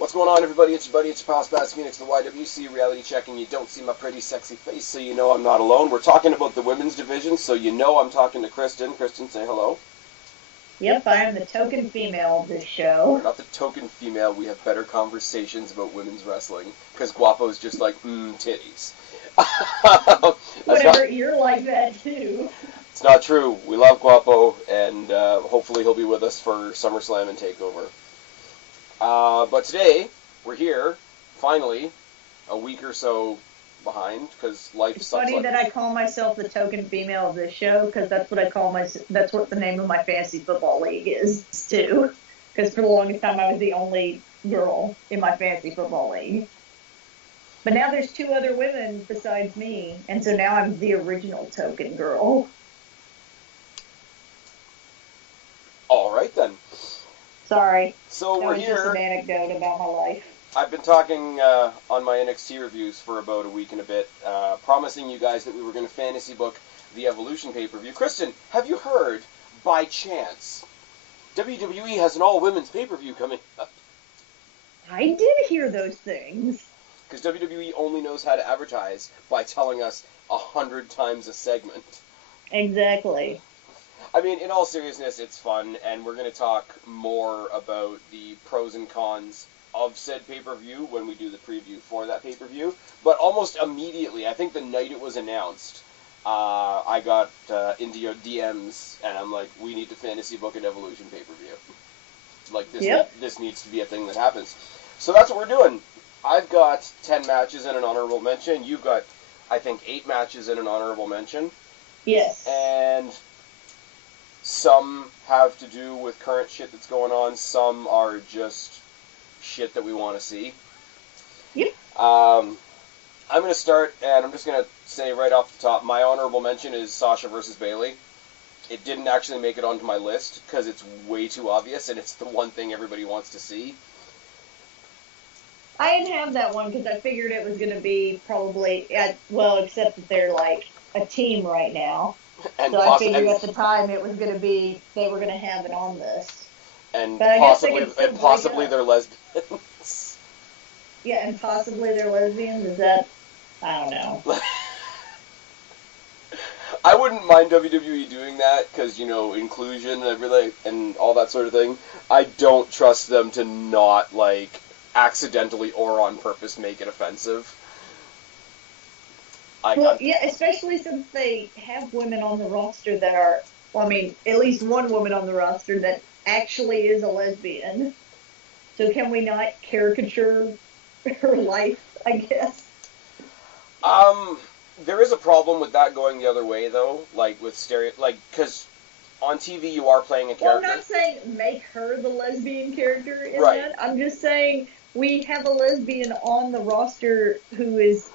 What's going on, everybody? It's your buddy, it's your pal Spaz Phoenix, the YWC reality check, and you don't see my pretty, sexy face, so you know I'm not alone. We're talking about the women's division, so you know I'm talking to Kristen. Kristen, say hello. Yep, I am the token female of this show. We're not the token female. We have better conversations about women's wrestling, because Guapo's just like, titties. Whatever, you're like that too. It's not true. We love Guapo, and hopefully he'll be with us for SummerSlam and Takeover. But today, we're here, finally, a week or so behind, because life it's sucks. It's funny that I call myself the token female of this show, because that's what the name of my fantasy football league is, too. Because for the longest time, I was the only girl in my fantasy football league. But now there's two other women besides me, and so now I'm the original token girl. All right, then. Sorry. So that we're was here. Just an anecdote about my life. I've been talking on my NXT reviews for about a week and a bit, promising you guys that we were going to fantasy book the Evolution pay-per-view. Kristen, have you heard, by chance, WWE has an all-women's pay-per-view coming up? I did hear those things. Because WWE only knows how to advertise by telling us 100 times a segment. Exactly. I mean, in all seriousness, it's fun, and we're going to talk more about the pros and cons of said pay-per-view when we do the preview for that pay-per-view. But almost immediately, I think the night it was announced, I got into your DMs, and I'm like, we need to fantasy book an Evolution pay-per-view. Like, this needs to be a thing that happens. So that's what we're doing. I've got 10 matches and an honorable mention. You've got, I think, 8 matches and an honorable mention. Yes. And some have to do with current shit that's going on. Some are just shit that we want to see. Yep. I'm going to start, and I'm just going to say right off the top, my honorable mention is Sasha versus Bayley. It didn't actually make it onto my list, because it's way too obvious, and it's the one thing everybody wants to see. I didn't have that one, because I figured it was going to be probably, except that they're like a team right now. And so I figured at the time it was going to be, they were going to have it on this. And possibly they're lesbians. Yeah, and possibly they're lesbians. Is that, I don't know. I wouldn't mind WWE doing that, because, inclusion and all that sort of thing. I don't trust them to not, accidentally or on purpose make it offensive. Especially since they have women on the roster that are, at least one woman on the roster that actually is a lesbian. So can we not caricature her life, I guess? There is a problem with that going the other way, though, because on TV you are playing a character. Well, I'm not saying make her the lesbian character in right. that. I'm just saying we have a lesbian on the roster who is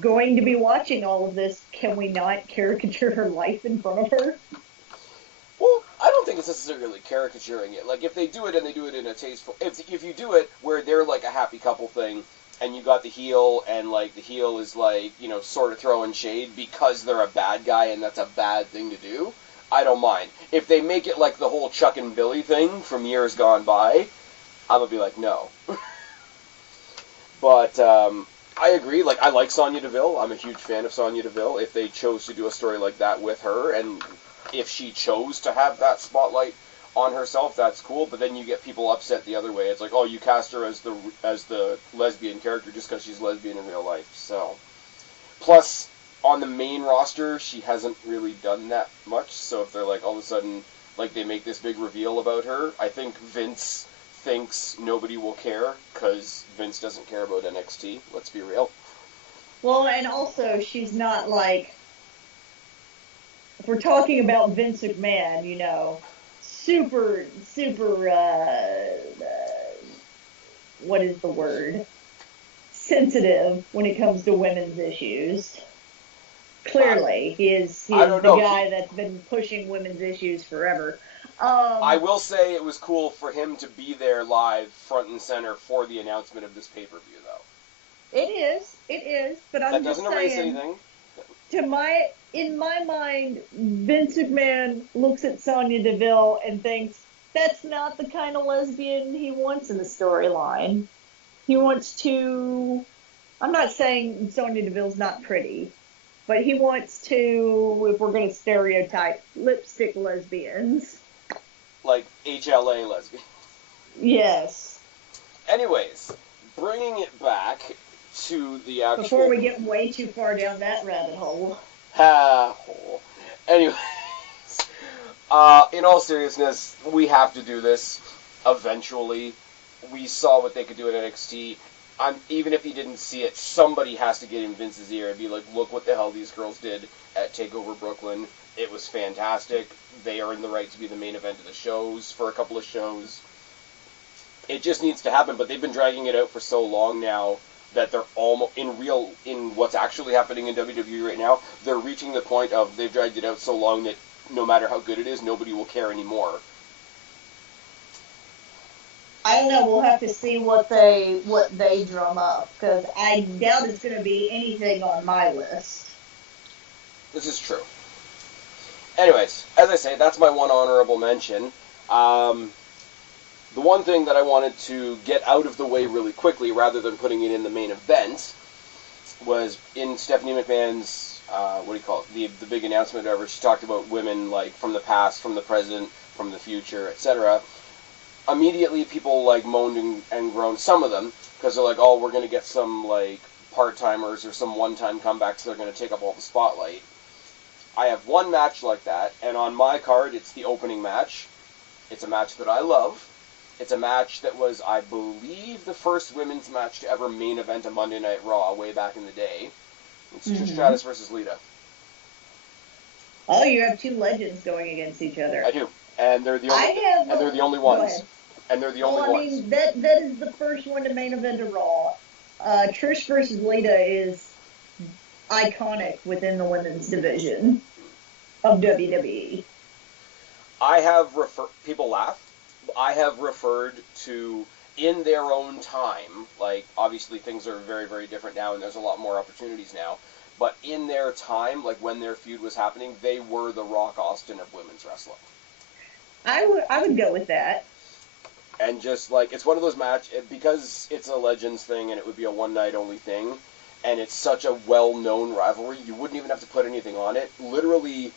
going to be watching all of this. Can we not caricature her life in front of her? Well, I don't think it's necessarily caricaturing it. Like, if they do it and they do it in a tasteful... If you do it where they're, a happy couple thing, and you got the heel, and, the heel is, sort of throwing shade because they're a bad guy and that's a bad thing to do, I don't mind. If they make it like the whole Chuck and Billy thing from years gone by, I'm gonna be like, no. But, I agree. I like Sonya Deville. I'm a huge fan of Sonya Deville. If they chose to do a story like that with her, and if she chose to have that spotlight on herself, that's cool. But then you get people upset the other way. It's like, oh, you cast her as the lesbian character just because she's lesbian in real life. So, plus on the main roster, she hasn't really done that much. So if they're all of a sudden they make this big reveal about her, I think Vince thinks nobody will care, because Vince doesn't care about NXT, let's be real. Well, and also, she's not if we're talking about Vince McMahon, super, what is the word? Sensitive when it comes to women's issues. Clearly, he is the guy that's been pushing women's issues forever. I will say it was cool for him to be there live, front and center, for the announcement of this pay-per-view, though. It is, but I'm just saying... That doesn't erase anything. In my mind, Vince McMahon looks at Sonya Deville and thinks, that's not the kind of lesbian he wants in the storyline. He wants to... I'm not saying Sonya Deville's not pretty, but he wants to, if we're going to stereotype, lipstick lesbians. Like HLA lesbian. Yes. Anyways, bringing it back to the actual... Before we get way too far down that rabbit hole. Hole. Anyways, in all seriousness, we have to do this eventually. We saw what they could do at NXT. Even if he didn't see it, somebody has to get in Vince's ear and be like, look what the hell these girls did at TakeOver Brooklyn. It was fantastic. They earned the right to be the main event of the shows for a couple of shows. It just needs to happen, but they've been dragging it out for so long now that they're almost, in what's actually happening in WWE right now, they're reaching the point of they've dragged it out so long that no matter how good it is, nobody will care anymore. I don't know. We'll have to see what they drum up, because I doubt it's going to be anything on my list. This is true. Anyways, as I say, that's my one honorable mention. The one thing that I wanted to get out of the way really quickly, rather than putting it in the main event, was in Stephanie McMahon's, the big announcement or whatever. She talked about women, like, from the past, from the present, from the future, etc. Immediately, people, like, moaned and groaned, some of them, because they're like, oh, we're going to get some, like, part-timers or some one-time comebacks that are going to take up all the spotlight. I have one match like that, and on my card, it's the opening match. It's a match that I love. It's a match that was, I believe, the first women's match to ever main event a Monday Night Raw way back in the day. It's Trish Stratus versus Lita. Oh, you have two legends going against each other. I do, and they're the only ones. And they're the only ones. I mean, that is the first one to main event a Raw. Trish versus Lita is iconic within the women's division of WWE. I have people laugh. I have referred to, in their own time, like, obviously things are very, very different now, and there's a lot more opportunities now, but in their time, like, when their feud was happening, they were the Rock Austin of women's wrestling. I would go with that. And just, like, it's one of those matches, because it's a Legends thing, and it would be a one-night-only thing, and it's such a well-known rivalry, you wouldn't even have to put anything on it. Literally,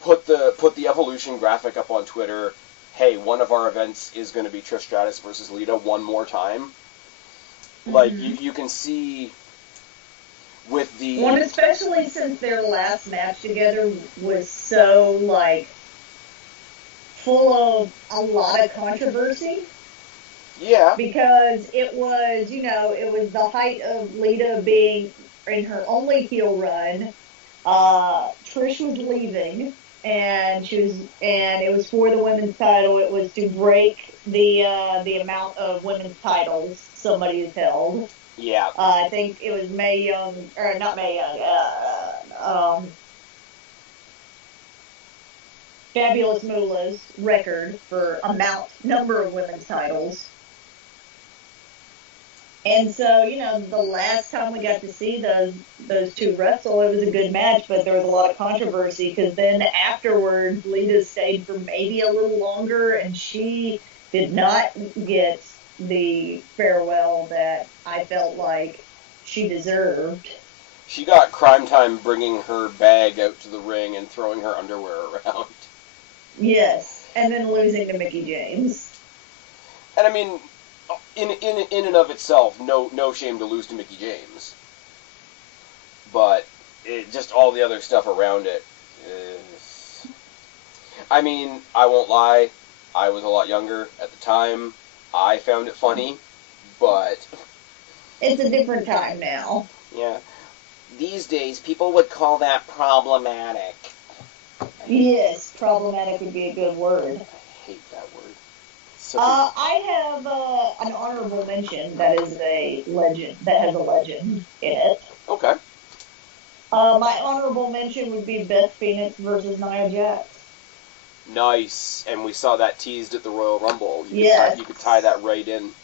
put the Evolution graphic up on Twitter. Hey, one of our events is going to be Trish Stratus versus Lita one more time. Mm-hmm. Like, you can see with the... Well, especially since their last match together was so, like, full of a lot of controversy. Yeah. Because it was, it was the height of Lita being in her only heel run. Trish was leaving. And it was for the women's title. It was to break the amount of women's titles somebody has held. Yeah. I think it was Mae Young, or not Mae Young, Fabulous Moolah's record for number of women's titles. And so, the last time we got to see those two wrestle, it was a good match, but there was a lot of controversy, because then afterwards, Lita stayed for maybe a little longer, and she did not get the farewell that I felt like she deserved. She got Crime Time bringing her bag out to the ring and throwing her underwear around. Yes, and then losing to Mickie James. And I mean... In and of itself, no shame to lose to Mickie James. But just all the other stuff around it is... I mean, I won't lie, I was a lot younger at the time. I found it funny, but... It's a different time now. Yeah. These days, people would call that problematic. Yes, problematic would be a good word. I hate that word. I have an honorable mention that is a legend, that has a legend in it. Okay. My honorable mention would be Beth Phoenix versus Nia Jax. Nice. And we saw that teased at the Royal Rumble. You could tie that right in.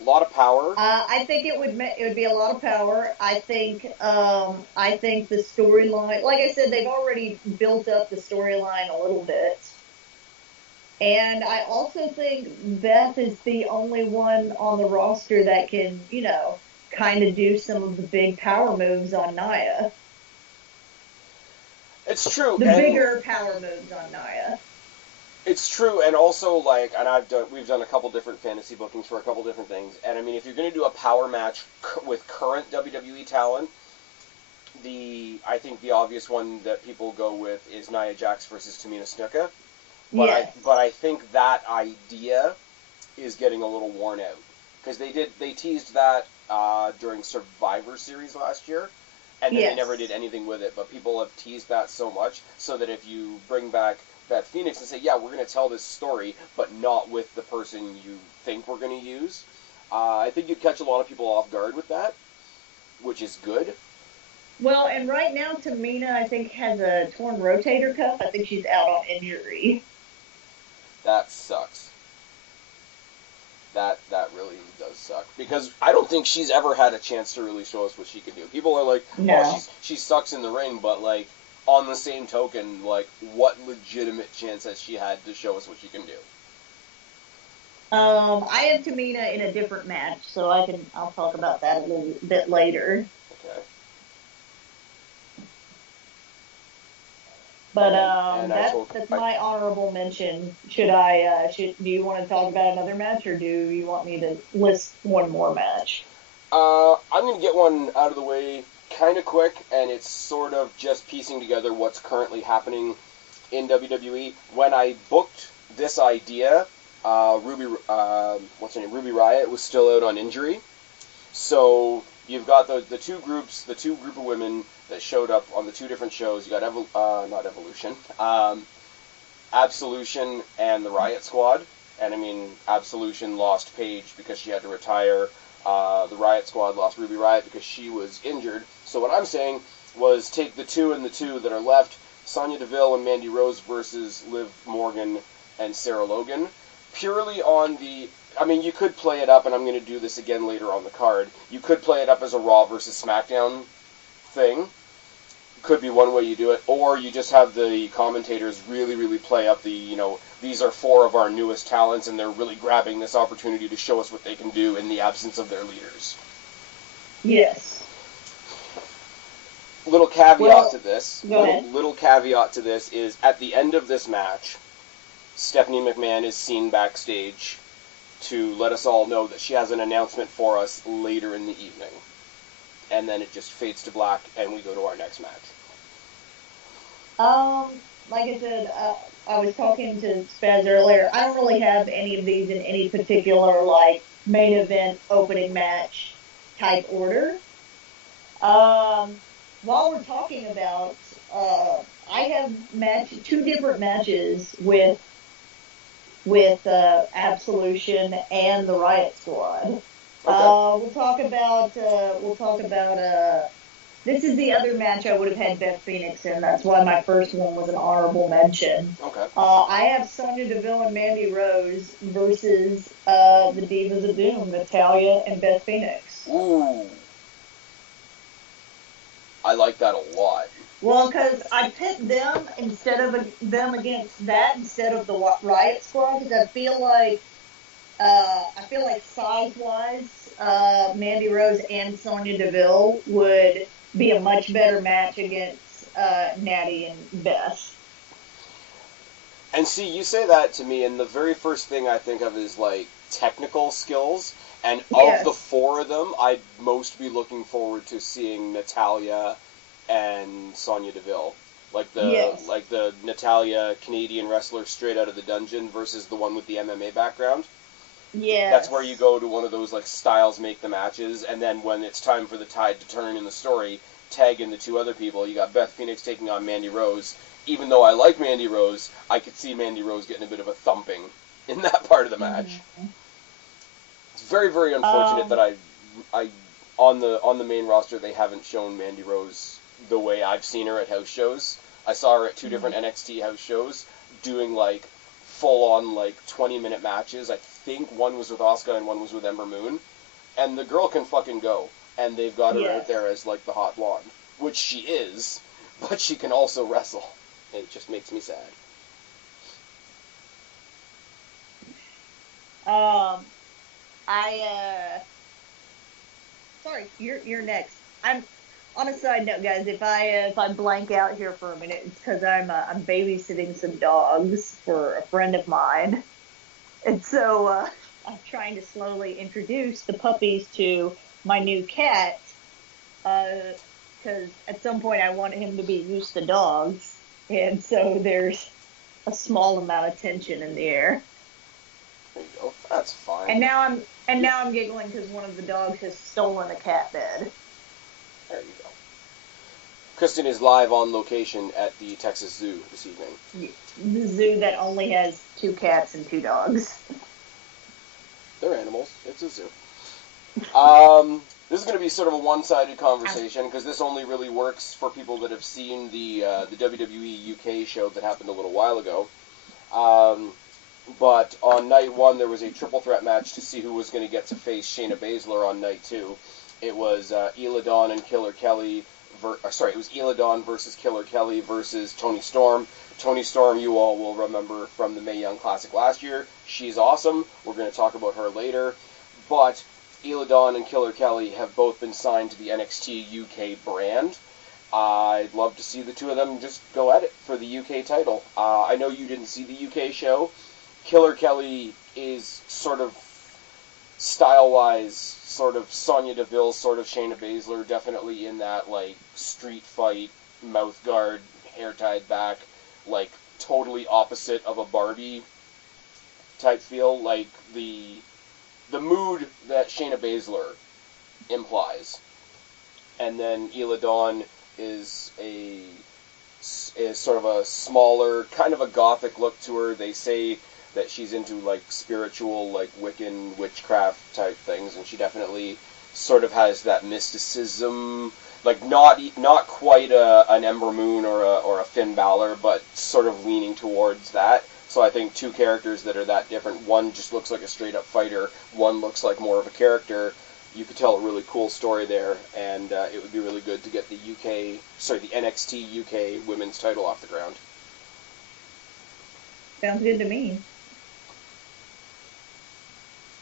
A lot of power. I think it would be a lot of power. I think the storyline, like I said, they've already built up the storyline a little bit. And I also think Beth is the only one on the roster that can, kind of do some of the big power moves on Nia. It's true. The bigger power moves on Nia. It's true, and also, we've done a couple different fantasy bookings for a couple different things, and I mean, if you're going to do a power match with current WWE talent, I think the obvious one that people go with is Nia Jax versus Tamina Snuka. But I think that idea is getting a little worn out, because they teased that during Survivor Series last year, and then they never did anything with it. But people have teased that so much, so that if you bring back Beth Phoenix and say, yeah, we're going to tell this story, but not with the person you think we're going to use, I think you'd catch a lot of people off guard with that, which is good. Well, and right now Tamina, I think, has a torn rotator cuff. I think she's out on injury. That sucks. That really does suck, because I don't think she's ever had a chance to really show us what she can do. People are like, oh, she sucks in the ring, but on the same token, what legitimate chance has she had to show us what she can do? I have Tamina in a different match, so I'll talk about that a little bit later. Okay. But that's my honorable mention. Do you want to talk about another match, or do you want me to list one more match? I'm going to get one out of the way kind of quick, and it's sort of just piecing together what's currently happening in WWE. When I booked this idea, Ruby Riott was still out on injury. So you've got the two group of women that showed up on the two different shows. You got Absolution and the Riot Squad. And I mean, Absolution lost Paige because she had to retire. The Riot Squad lost Ruby Riott because she was injured. So what I'm saying was take the two that are left, Sonya Deville and Mandy Rose versus Liv Morgan and Sarah Logan. Purely on you could play it up, and I'm going to do this again later on the card. You could play it up as a Raw versus SmackDown thing. Could be one way you do it, or you just have the commentators really, really play up these are four of our newest talents, and they're really grabbing this opportunity to show us what they can do in the absence of their leaders. Yes. Little caveat to this. Go ahead. Little caveat to this is at the end of this match, Stephanie McMahon is seen backstage to let us all know that she has an announcement for us later in the evening. And then it just fades to black, and we go to our next match. Like I said, I was talking to Spaz earlier. I don't really have any of these in any particular, main event, opening match type order. While we're talking about, I have two different matches with Absolution and the Riot Squad. Okay. We'll talk about. This is the other match I would have had Beth Phoenix in. That's why my first one was an honorable mention. Okay. I have Sonya Deville and Mandy Rose versus the Divas of Doom, Natalya and Beth Phoenix. Ooh. I like that a lot. Well, because I picked them instead of against the Riot Squad, because I feel like size-wise, Mandy Rose and Sonya Deville would be a much better match against Natty and Beth. And see, you say that to me, and the very first thing I think of is, technical skills. And of the four of them, I'd most be looking forward to seeing Natalya and Sonya Deville. The Natalya Canadian wrestler straight out of the dungeon versus the one with the MMA background. Yeah. That's where you go to one of those, styles make the matches, and then when it's time for the tide to turn in the story, tag in the two other people. You got Beth Phoenix taking on Mandy Rose. Even though I like Mandy Rose, I could see Mandy Rose getting a bit of a thumping in that part of the match. Mm-hmm. It's very, very unfortunate that I on the main roster they haven't shown Mandy Rose the way I've seen her at house shows. I saw her at two different NXT house shows doing full-on, like, 20-minute matches. I think one was with Asuka and one was with Ember Moon. And the girl can fucking go. And they've got her out there as, like, the hot blonde. Which she is, but she can also wrestle. It just makes me sad. Sorry, you're next. I'm on a side note, guys. If I blank out here for a minute, it's because I'm babysitting some dogs for a friend of mine, and so I'm trying to slowly introduce the puppies to my new cat. Because at some point I want him to be used to dogs, and so there's a small amount of tension in the air. There you go. That's fine. And now I'm giggling because one of the dogs has stolen a cat bed. There you go. Kristen is live on location at the Texas Zoo this evening. The zoo that only has 2 cats and 2 dogs. They're animals. It's a zoo. This is going to be sort of a one-sided conversation because this only really works for people that have seen the WWE UK show that happened a little while ago. But on night 1, there was a triple threat match to see who was going to get to face Shayna Baszler on night 2. It was Ela Dawn and Killer Kelly. It was Ela Dawn versus Killer Kelly versus Toni Storm. Toni Storm, you all will remember from the Mae Young Classic last year. She's awesome. We're going to talk about her later. But Ela Dawn and Killer Kelly have both been signed to the NXT UK brand. I'd love to see the two of them just go at it for the UK title. I know you didn't see the UK show. Killer Kelly is sort of style-wise, sort of Sonya Deville, sort of Shayna Baszler, definitely in that, like, street fight, mouth guard, hair tied back, like, totally opposite of a Barbie type feel. Like, the mood that Shayna Baszler implies. And then Ela Dawn is sort of a smaller, kind of a gothic look to her. They say that she's into, like, spiritual, like, Wiccan, witchcraft type things, and she definitely sort of has that mysticism, like, not quite an Ember Moon or a Finn Balor, but sort of leaning towards that. So I think two characters that are that different, one just looks like a straight-up fighter, one looks like more of a character. You could tell a really cool story there, and it would be really good to get the NXT UK women's title off the ground. Sounds good to me.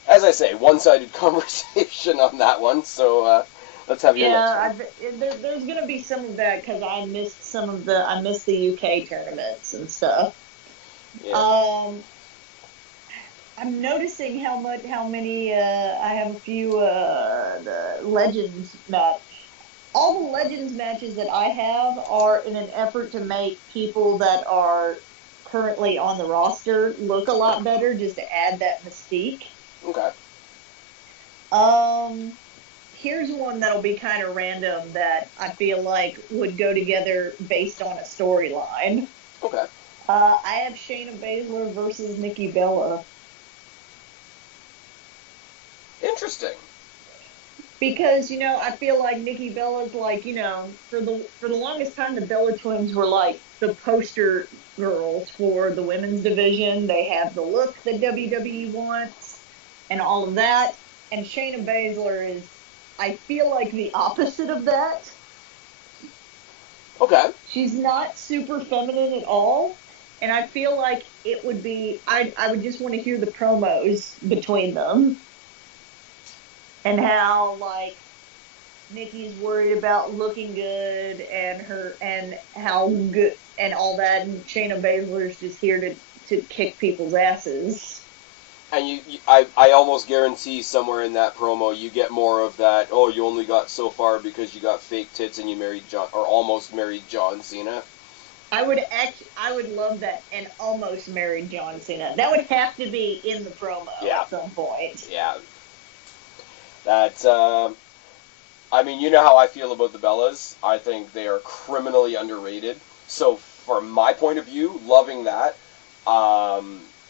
As I say, one-sided conversation on that one, so let's have your next one. There's going to be some of that because I missed the UK tournaments and stuff. Yeah. I'm noticing how many I have a few the Legends match. All the Legends matches that I have are in an effort to make people that are currently on the roster look a lot better, just to add that mystique. Okay. Here's one that'll be kind of random that I feel like would go together based on a storyline. Okay. I have Shayna Baszler versus Nikki Bella. Interesting. Because, I feel like Nikki Bella's like, for the longest time the Bella Twins were like the poster girls for the women's division. They have the look that WWE wants and all of that. And Shayna Baszler is, I feel like, the opposite of that. Okay. She's not super feminine at all. And I feel like it would be, I would just want to hear the promos between them. And how, like, Nikki's worried about looking good and how good and all that, and Shayna Baszler's just here to kick people's asses. And I almost guarantee somewhere in that promo you get more of that, oh, you only got so far because you got fake tits and you almost married John Cena. I would love that, and almost married John Cena. That would have to be in the promo at some point. Yeah. That's, I mean, you know how I feel about the Bellas. I think they are criminally underrated. So, from my point of view, loving that, I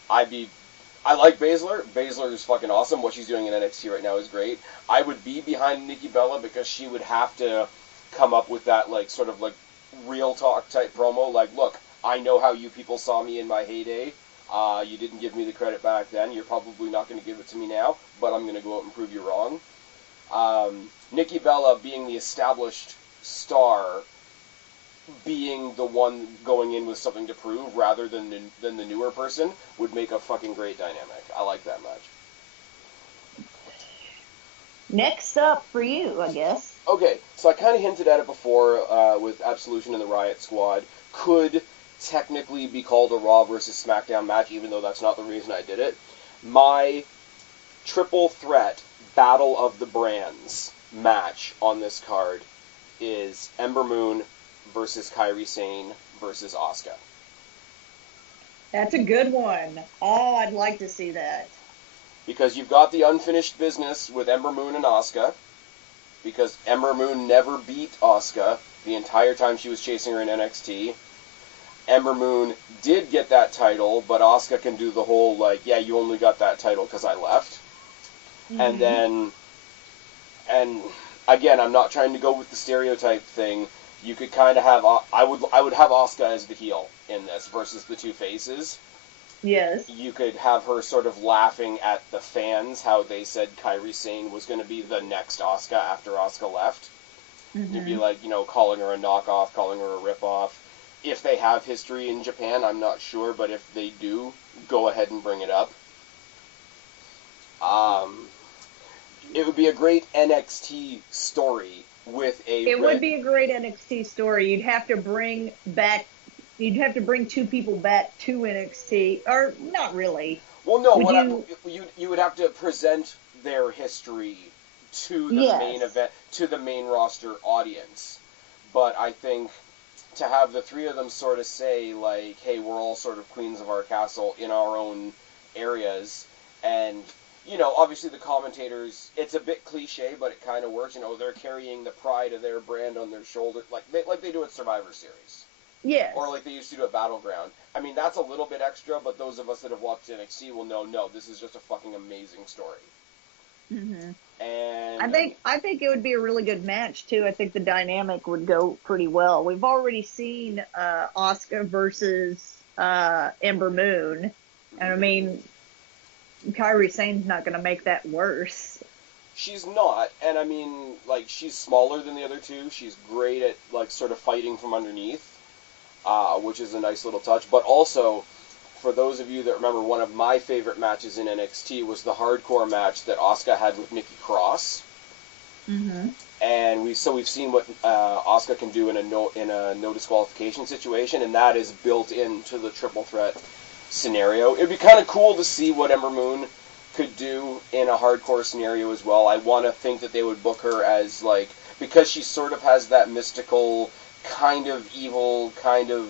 like Baszler. Baszler is fucking awesome. What she's doing in NXT right now is great. I would be behind Nikki Bella because she would have to come up with that, like, sort of, like, real talk type promo. Like, look, I know how you people saw me in my heyday. You didn't give me the credit back then. You're probably not going to give it to me now, but I'm going to go out and prove you wrong. Nikki Bella being the established star, being the one going in with something to prove rather than the newer person would make a fucking great dynamic. I like that match. Next up for you, I guess. Okay, so I kind of hinted at it before with Absolution and the Riot Squad. Could technically be called a Raw versus SmackDown match, even though that's not the reason I did it. My triple threat Battle of the Brands match on this card is Ember Moon versus Kairi Sane versus Asuka. That's a good one. Oh, I'd like to see that. Because you've got the unfinished business with Ember Moon and Asuka, because Ember Moon never beat Asuka the entire time she was chasing her in NXT. Ember Moon did get that title, but Asuka can do the whole, like, yeah, you only got that title because I left. Mm-hmm. And again, I'm not trying to go with the stereotype thing. You could kind of have, I would have Asuka as the heel in this versus the two faces. Yes. You could have her sort of laughing at the fans, how they said Kairi Sane was going to be the next Asuka after Asuka left. Mm-hmm. You'd be like, calling her a knockoff, calling her a ripoff. If they have history in Japan, I'm not sure, but if they do, go ahead and bring it up. It would be a great NXT story with a... It would be a great NXT story. You'd have to bring two people back to NXT, or not really. Well, no, you would have to present their history to the main event, to the main roster audience. But I think to have the three of them sort of say, like, hey, we're all sort of queens of our castle in our own areas, and, obviously the commentators, it's a bit cliche, but it kind of works, they're carrying the pride of their brand on their shoulder, like they do at Survivor Series. Yes. Or like they used to do at Battleground. I mean, that's a little bit extra, but those of us that have watched NXT will know, no, this is just a fucking amazing story. Mm-hmm. And I think it would be a really good match too. I think the dynamic would go pretty well. We've already seen Asuka versus Ember Moon, and I mean, Kairi Sane's not going to make that worse. She's not, and I mean, like, she's smaller than the other two. She's great at, like, sort of fighting from underneath, which is a nice little touch. But also, for those of you that remember, one of my favorite matches in NXT was the hardcore match that Asuka had with Nikki Cross. Mm-hmm. And we've seen what Asuka can do in a no disqualification situation, and that is built into the triple threat scenario. It'd be kind of cool to see what Ember Moon could do in a hardcore scenario as well. I want to think that they would book her as, like, because she sort of has that mystical, kind of evil, kind of,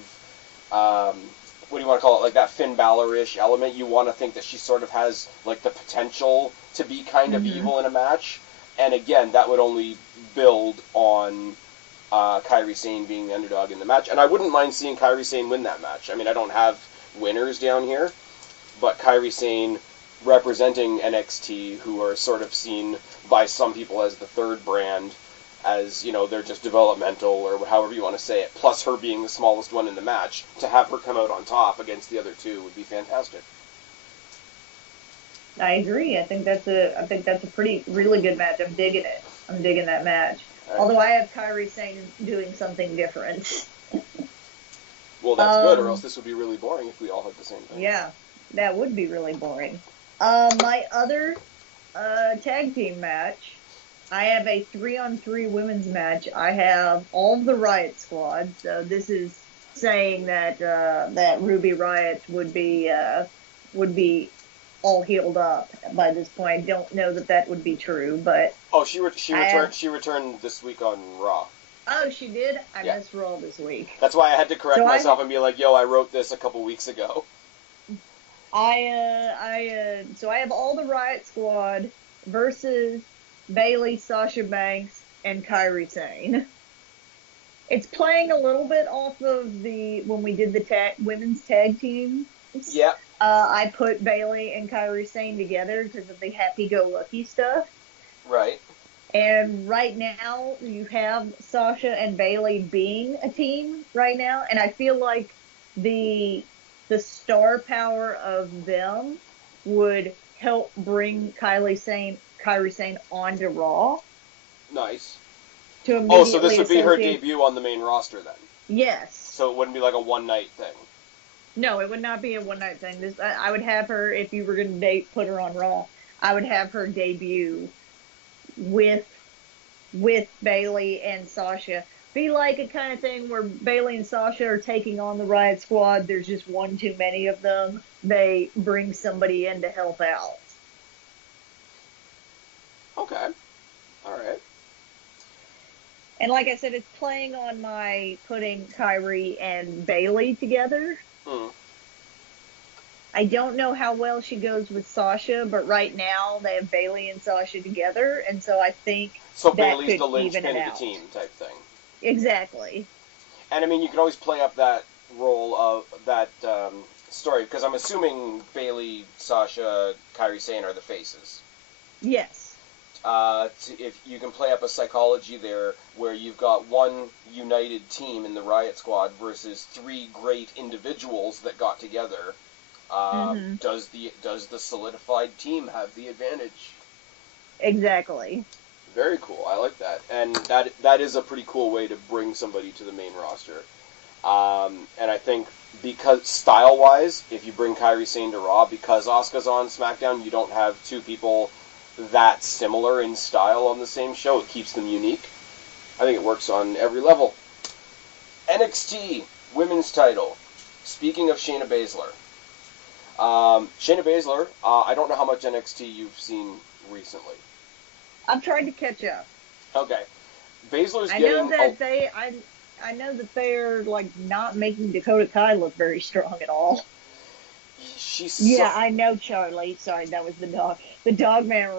what do you want to call it, like that Finn Balor-ish element. You want to think that she sort of has, like, the potential to be kind of evil in a match. And again, that would only build on Kairi Sane being the underdog in the match. And I wouldn't mind seeing Kairi Sane win that match. I mean, I don't have winners down here, but Kairi Sane representing NXT, who are sort of seen by some people as the third brand, as, they're just developmental, or however you want to say it, plus her being the smallest one in the match, to have her come out on top against the other two would be fantastic. I agree. I think that's a really good match. I'm digging it. I'm digging that match. Right. Although I have Kairi Sane doing something different. Well, that's good, or else this would be really boring if we all had the same thing. Yeah, that would be really boring. My other tag team match, I have a 3-on-3 women's match. I have all of the Riot Squad, so this is saying that that Ruby Riott would be all healed up by this point. I don't know that would be true, but she returned this week on Raw. Oh, she did? I missed Raw this week. That's why I had to correct myself and be like, yo, I wrote this a couple weeks ago. So I have all the Riot Squad versus Bayley, Sasha Banks, and Kairi Sane. It's playing a little bit off of when we did the women's tag team. Yeah. I put Bayley and Kairi Sane together because of the happy-go-lucky stuff. Right. And right now, you have Sasha and Bayley being a team right now, and I feel like the the star power of them would help bring Kairi Sane onto Raw. Nice. To immediately so this would be her debut on the main roster then? Yes. So it wouldn't be like a one-night thing? No, it would not be a one-night thing. I would have her, if you were going to put her on Raw, I would have her debut with Bayley and Sasha. Be like a kind of thing where Bayley and Sasha are taking on the Riot Squad. There's just one too many of them. They bring somebody in to help out. Okay. All right. And like I said, it's playing on my putting Kairi and Bayley together. Mm. I don't know how well she goes with Sasha, but right now they have Bayley and Sasha together, and so I think so that Bayley's could the linchpin even it of out. the team type thing. Exactly. And I mean, you can always play up that role of that story, because I'm assuming Bayley, Sasha, Kairi Sane are the faces. Yes. If you can play up a psychology there where you've got one united team in the Riot Squad versus three great individuals that got together, does the solidified team have the advantage? Exactly. Very cool. I like that, and that is a pretty cool way to bring somebody to the main roster. And I think because style-wise, if you bring Kairi Sane to Raw, because Asuka's on SmackDown, you don't have two people that similar in style on the same show. It keeps them unique. I think it works on every level. NXT Women's Title. Speaking of Shayna Baszler. Shayna Baszler, I don't know how much NXT you've seen recently. I've tried to catch up. Okay. Baszler's I getting... I know that they're like not making Dakota Kai look very strong at all. Yeah, I know, Charlie. Sorry, that was the dog. The dog man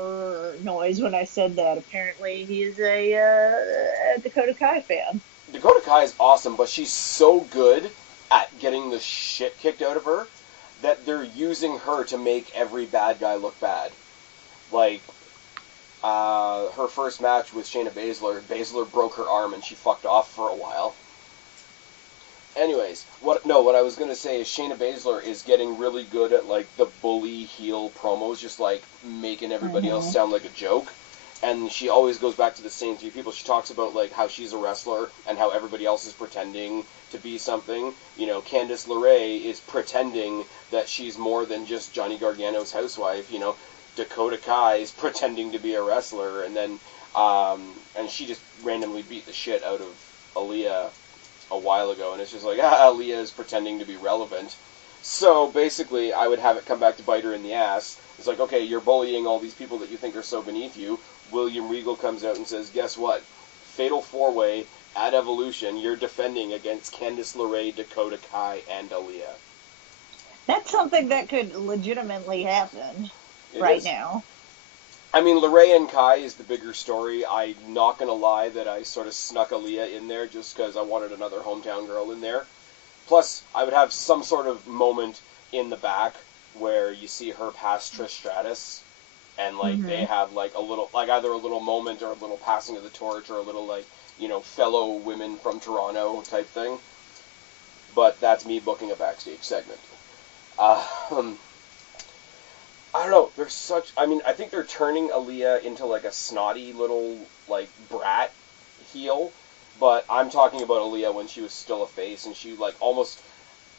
noise when I said that. Apparently, he is a Dakota Kai fan. Dakota Kai is awesome, but she's so good at getting the shit kicked out of her that they're using her to make every bad guy look bad. Like, her first match with Shayna Baszler, Baszler broke her arm and she fucked off for a while. Anyways, what I was going to say is Shayna Baszler is getting really good at, like, the bully heel promos, just, like, making everybody else sound like a joke. And she always goes back to the same three people. She talks about, like, how she's a wrestler and how everybody else is pretending to be something. You know, Candice LeRae is pretending that she's more than just Johnny Gargano's housewife. You know, Dakota Kai is pretending to be a wrestler. And then, and she just randomly beat the shit out of Aaliyah a while ago, and it's just like, Aaliyah is pretending to be relevant. So basically, I would have it come back to bite her in the ass. It's like, okay, you're bullying all these people that you think are so beneath you. William Regal comes out and says, guess what? Fatal 4-way at Evolution, you're defending against Candice LeRae, Dakota Kai, and Aaliyah. That's something that could legitimately happen right now. I mean, LeRae and Kai is the bigger story. I'm not going to lie that I sort of snuck Aaliyah in there just because I wanted another hometown girl in there. Plus, I would have some sort of moment in the back where you see her pass Trish Stratus, and, like, they have, like, a little, like, either a little moment or a little passing of the torch or a little, like, you know, fellow women from Toronto type thing. But that's me booking a backstage segment. I don't know, I think they're turning Aaliyah into, like, a snotty little, like, brat heel, but I'm talking about Aaliyah when she was still a face, and she, like, almost,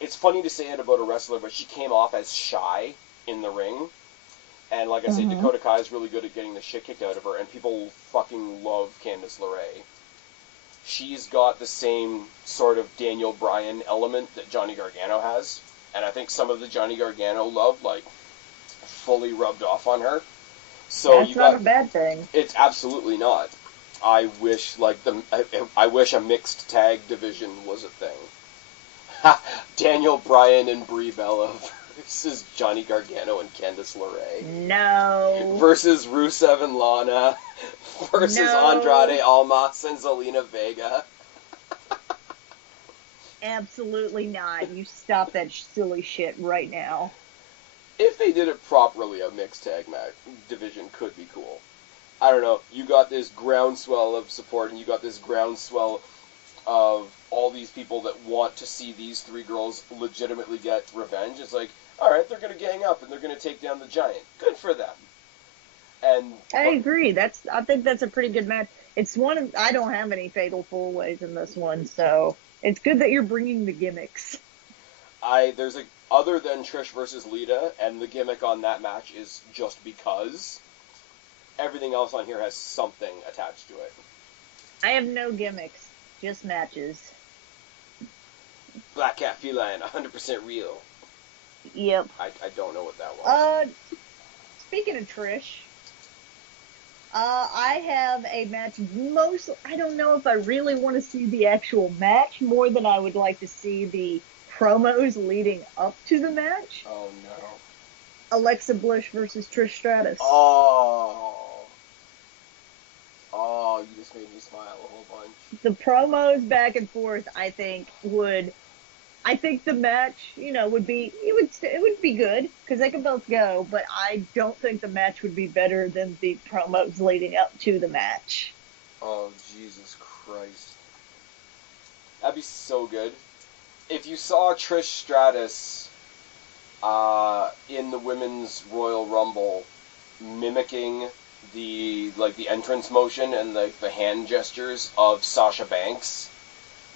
it's funny to say it about a wrestler, but she came off as shy in the ring, and like I said, Dakota Kai is really good at getting the shit kicked out of her, and people fucking love Candice LeRae. She's got the same sort of Daniel Bryan element that Johnny Gargano has, and I think some of the Johnny Gargano love, like, fully rubbed off on her. So that's not a bad thing. It's absolutely not. I wish, like, I wish a mixed tag division was a thing. Daniel Bryan and Brie Bella versus Johnny Gargano and Candice LeRae. No. Versus Rusev and Lana. Versus Andrade Almas and Zelina Vega. Absolutely not. You stop that silly shit right now. If they did it properly, a mixed tag match division could be cool. I don't know. You got this groundswell of support, and you got this groundswell of all these people that want to see these three girls legitimately get revenge. It's like, alright, they're going to gang up and they're going to take down the Giant. Good for them. And I agree. I think that's a pretty good match. It's one of, I don't have any fatal four-ways in this one, so it's good that you're bringing the gimmicks. There's other than Trish versus Lita, and the gimmick on that match is just because. Everything else on here has something attached to it. I have no gimmicks, just matches. Black Cat Feline, 100% real. Yep. I don't know what that was. Speaking of Trish, I have a match. I don't know if I really want to see the actual match more than I would like to see the promos leading up to the match. Oh no. Alexa Bliss versus Trish Stratus. Oh, you just made me smile a whole bunch. The promos back and forth, I think the match, would be, it would be good, because they could both go, but I don't think the match would be better than the promos leading up to the match. Oh, Jesus Christ. That'd be so good. If you saw Trish Stratus in the Women's Royal Rumble mimicking the entrance motion and the hand gestures of Sasha Banks.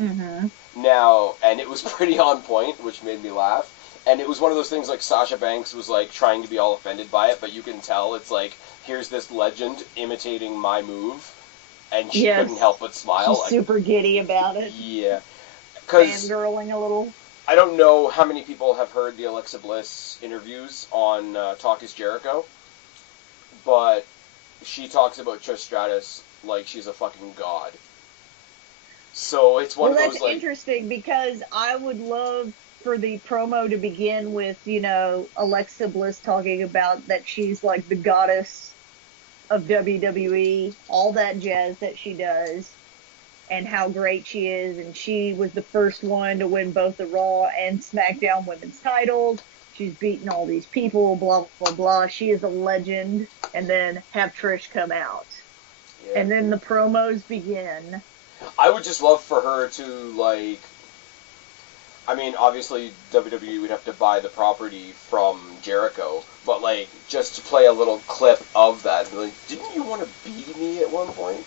Mm-hmm. Now, and it was pretty on point, which made me laugh. And it was one of those things like Sasha Banks was like trying to be all offended by it, but you can tell it's like, here's this legend imitating my move, and she couldn't help but smile. She's super giddy about it. Yeah. Because fangirling a little. I don't know how many people have heard the Alexa Bliss interviews on Talk is Jericho, but she talks about Trish Stratus like she's a fucking god. So it's one of those, that's interesting, because I would love for the promo to begin with, Alexa Bliss talking about that she's like the goddess of WWE, all that jazz that she does, and how great she is, and she was the first one to win both the Raw and SmackDown women's titles. She's beaten all these people, blah, blah, blah. She is a legend. And then have Trish come out. Yeah. And then the promos begin. I would just love for her to, obviously WWE would have to buy the property from Jericho, but, just to play a little clip of that. Like, didn't you want to beat me at one point?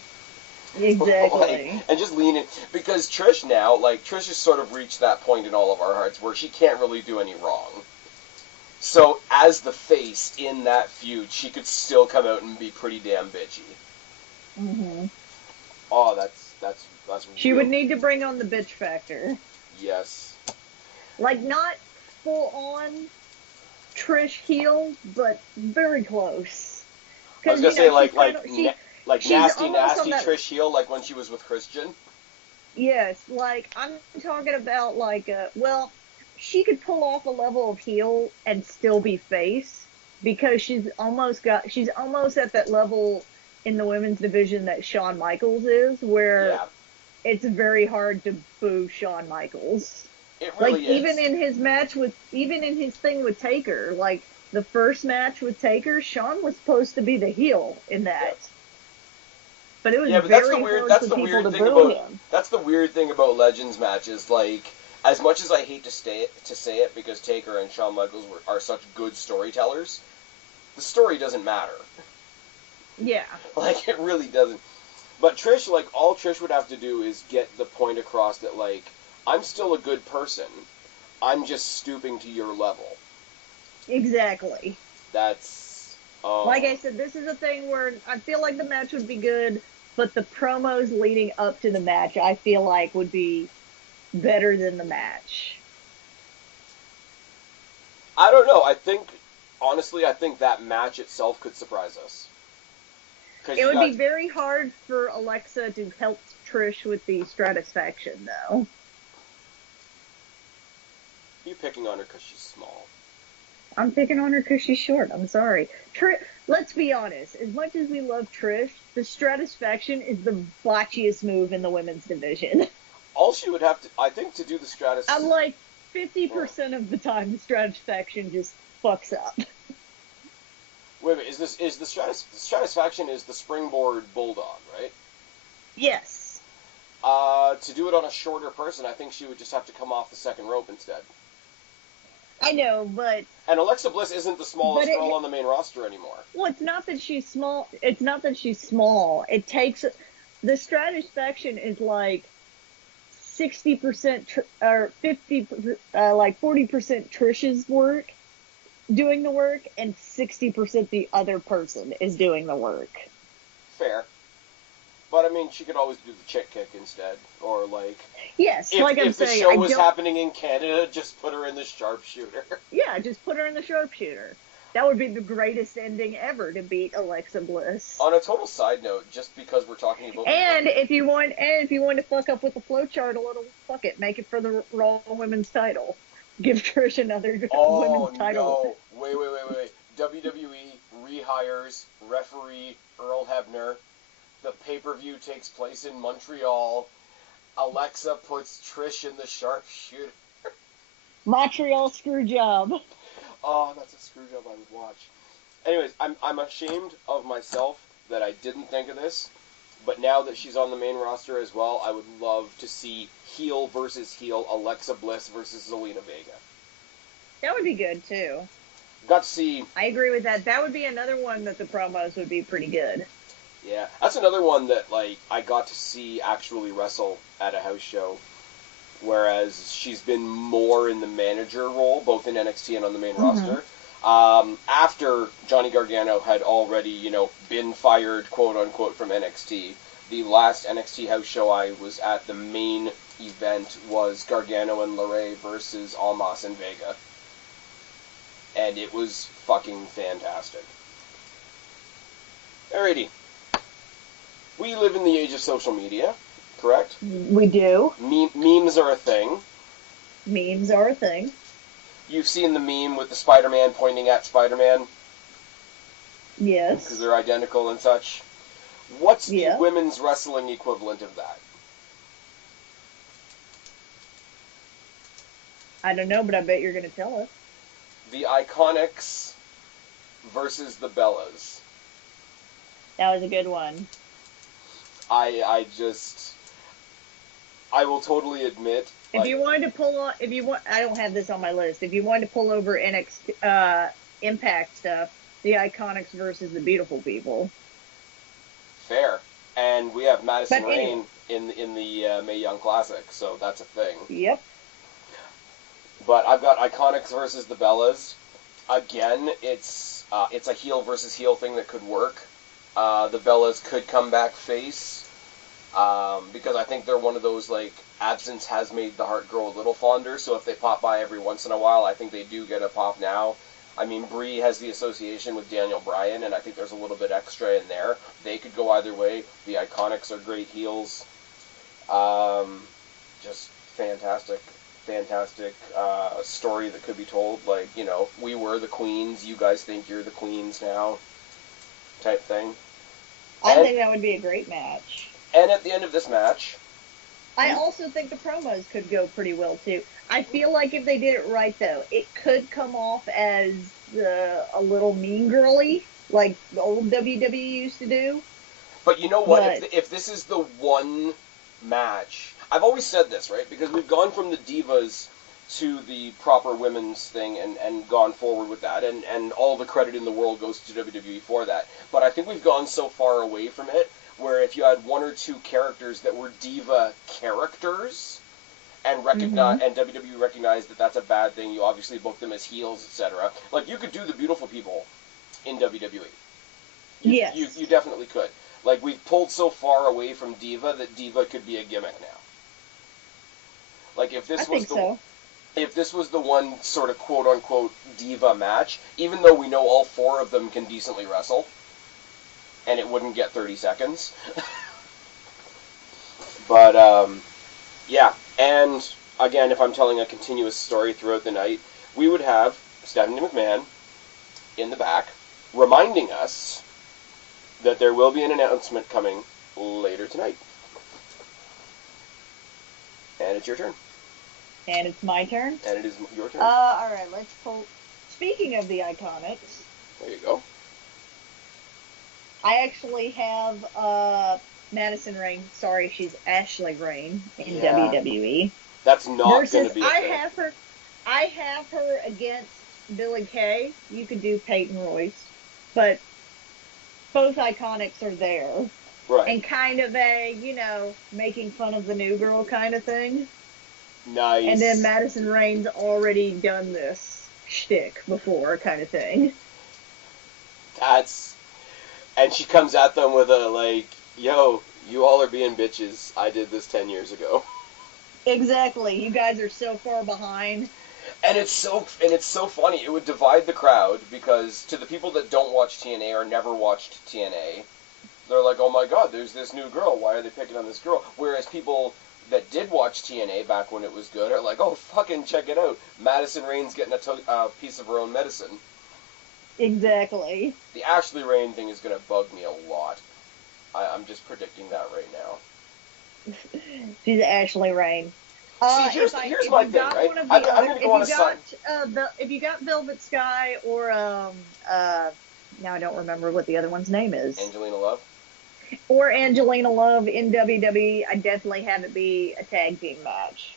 Exactly. And just lean in. Because Trish now, Trish has sort of reached that point in all of our hearts where she can't really do any wrong. So, as the face in that feud, she could still come out and be pretty damn bitchy. Mm-hmm. Oh, that's she would need to bring on the bitch factor. Yes. Not full-on Trish heel, but very close. I was going to say, nasty Trish heel, like when she was with Christian. Yes, I'm talking about, she could pull off a level of heel and still be face, because she's almost at that level in the women's division that Shawn Michaels is, where it's very hard to boo Shawn Michaels. It really is. Even in his thing with Taker, the first match with Taker, Shawn was supposed to be the heel in that. Yeah. But it was very hard for people to boo him. That's the weird thing about Legends matches, as much as I hate to say it, because Taker and Shawn Michaels are such good storytellers, the story doesn't matter. Yeah. It really doesn't. But Trish, all Trish would have to do is get the point across that, I'm still a good person. I'm just stooping to your level. Exactly. That's... like I said, this is a thing where I feel like the match would be good, but the promos leading up to the match, I feel like, would be better than the match. I don't know. Honestly, I think that match itself could surprise us. It would be very hard for Alexa to help Trish with the Stratusfaction, though. You're picking on her because she's small. I'm picking on her because she's short. I'm sorry. Let's be honest. As much as we love Trish, the Stratusfaction is the botchiest move in the women's division. All she would have to, I think, to do the Stratus... I'm 50% of the time, the Stratusfaction just fucks up. Wait a minute, is the Stratusfaction is the springboard bulldog, right? Yes. To do it on a shorter person, I think she would just have to come off the second rope instead. I know, but... And Alexa Bliss isn't the smallest girl on the main roster anymore. Well, it's not that she's small. It's not that she's small. It takes... The Stratisfaction is like 60% or 40% Trish's work, doing the work, and 60% the other person is doing the work. Fair. But, I mean, she could always do the chick kick instead. Or, like... Yes, if the show was happening in Canada, just put her in the sharpshooter. Yeah, just put her in the sharpshooter. That would be the greatest ending ever, to beat Alexa Bliss. On a total side note, just because we're talking about... And if you want to fuck up with the flowchart a little, fuck it. Make it for the Raw Women's title. Give Trish another women's title. Oh, no. Wait. WWE rehires referee Earl Hebner. The pay-per-view takes place in Montreal. Alexa puts Trish in the sharpshooter. Montreal Screwjob. Oh, that's a screwjob I would watch. Anyways, I'm ashamed of myself that I didn't think of this, but now that she's on the main roster as well, I would love to see heel versus heel Alexa Bliss versus Zelina Vega. That would be good, too. Got to see... I agree with that. That would be another one that the promos would be pretty good. Yeah, that's another one that, like, I got to see actually wrestle at a house show, whereas she's been more in the manager role, both in NXT and on the main roster. After Johnny Gargano had already, been fired, quote-unquote, from NXT, the last NXT house show I was at, the main event was Gargano and LeRae versus Almas and Vega. And it was fucking fantastic. Alrighty. We live in the age of social media, correct? We do. Memes are a thing. Memes are a thing. You've seen the meme with the Spider-Man pointing at Spider-Man? Yes. Because they're identical and such. What's the women's wrestling equivalent of that? I don't know, but I bet you're going to tell us. The Iconics versus the Bellas. That was a good one. I will totally admit. If you wanted to pull on, I don't have this on my list. If you wanted to pull over NXT, Impact stuff, the Iconics versus the Beautiful People. Fair. And we have Madison Rayne in the Mae Young Classic, so that's a thing. Yep. But I've got Iconics versus the Bellas. Again, it's a heel versus heel thing that could work. The Bellas could come back face, because I think they're one of those, like, absence has made the heart grow a little fonder, so if they pop by every once in a while, I think they do get a pop now. I mean, Brie has the association with Daniel Bryan, and I think there's a little bit extra in there. They could go either way. The Iconics are great heels. Just fantastic story that could be told. Like, we were the queens, you guys think you're the queens now, type thing. I think that would be a great match. And at the end of this match... I also think the promos could go pretty well, too. I feel like if they did it right, though, it could come off as a little mean girly, like the old WWE used to do. But you know what? If this is the one match... I've always said this, right? Because we've gone from the Divas to the proper women's thing and gone forward with that, and all the credit in the world goes to WWE for that. But I think we've gone so far away from it, where if you had one or two characters that were diva characters, and and WWE recognized that that's a bad thing, you obviously book them as heels, etc. Like, you could do the Beautiful People in WWE. Yes. You definitely could. Like, we've pulled so far away from diva that diva could be a gimmick now. Like, if this was the one sort of quote-unquote diva match, even though we know all four of them can decently wrestle, and it wouldn't get 30 seconds. But, yeah. And, again, if I'm telling a continuous story throughout the night, we would have Stephanie McMahon in the back reminding us that there will be an announcement coming later tonight. And it's your turn. And it's my turn? And it is your turn. Alright, let's pull... Speaking of the Iconics... There you go. I actually have Madison Rain. Sorry, she's Ashley Rain in WWE. That's not going to be a thing. I have her against Billie Kay. You could do Peyton Royce, but both Iconics are there. Right. And kind of a, making fun of the new girl kind of thing. Nice. And then Madison Rain's already done this shtick before kind of thing. And she comes at them with a, like, yo, you all are being bitches. I did this 10 years ago. Exactly. You guys are so far behind. And it's so funny. It would divide the crowd because to the people that don't watch TNA or never watched TNA, they're like, oh my god, there's this new girl. Why are they picking on this girl? Whereas people that did watch TNA back when it was good are like, oh, fucking check it out. Madison Rain's getting a piece of her own medicine. Exactly. The Ashley Rain thing is going to bug me a lot. I'm just predicting that right now. She's Ashley Rain. See, here's my thing, right? I'm going to go on a side. If you got Velvet Sky or, now I don't remember what the other one's name is. Angelina Love? Or Angelina Love in WWE, I definitely have it be a tag team match.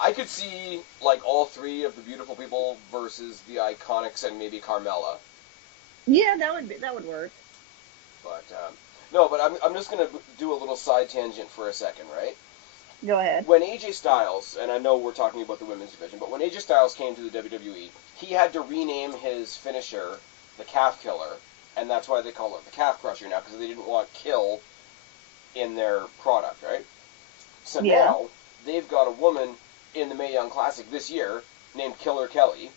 I could see, like, all three of the Beautiful People versus the Iconics and maybe Carmella. Yeah, that would work. But, no, but I'm just going to do a little side tangent for a second, right? Go ahead. When AJ Styles, and I know we're talking about the women's division, but when AJ Styles came to the WWE, he had to rename his finisher the Calf Killer, and that's why they call it the Calf Crusher now, because they didn't want kill in their product, right? So now, they've got a woman in the Mae Young Classic this year named Killer Kelly,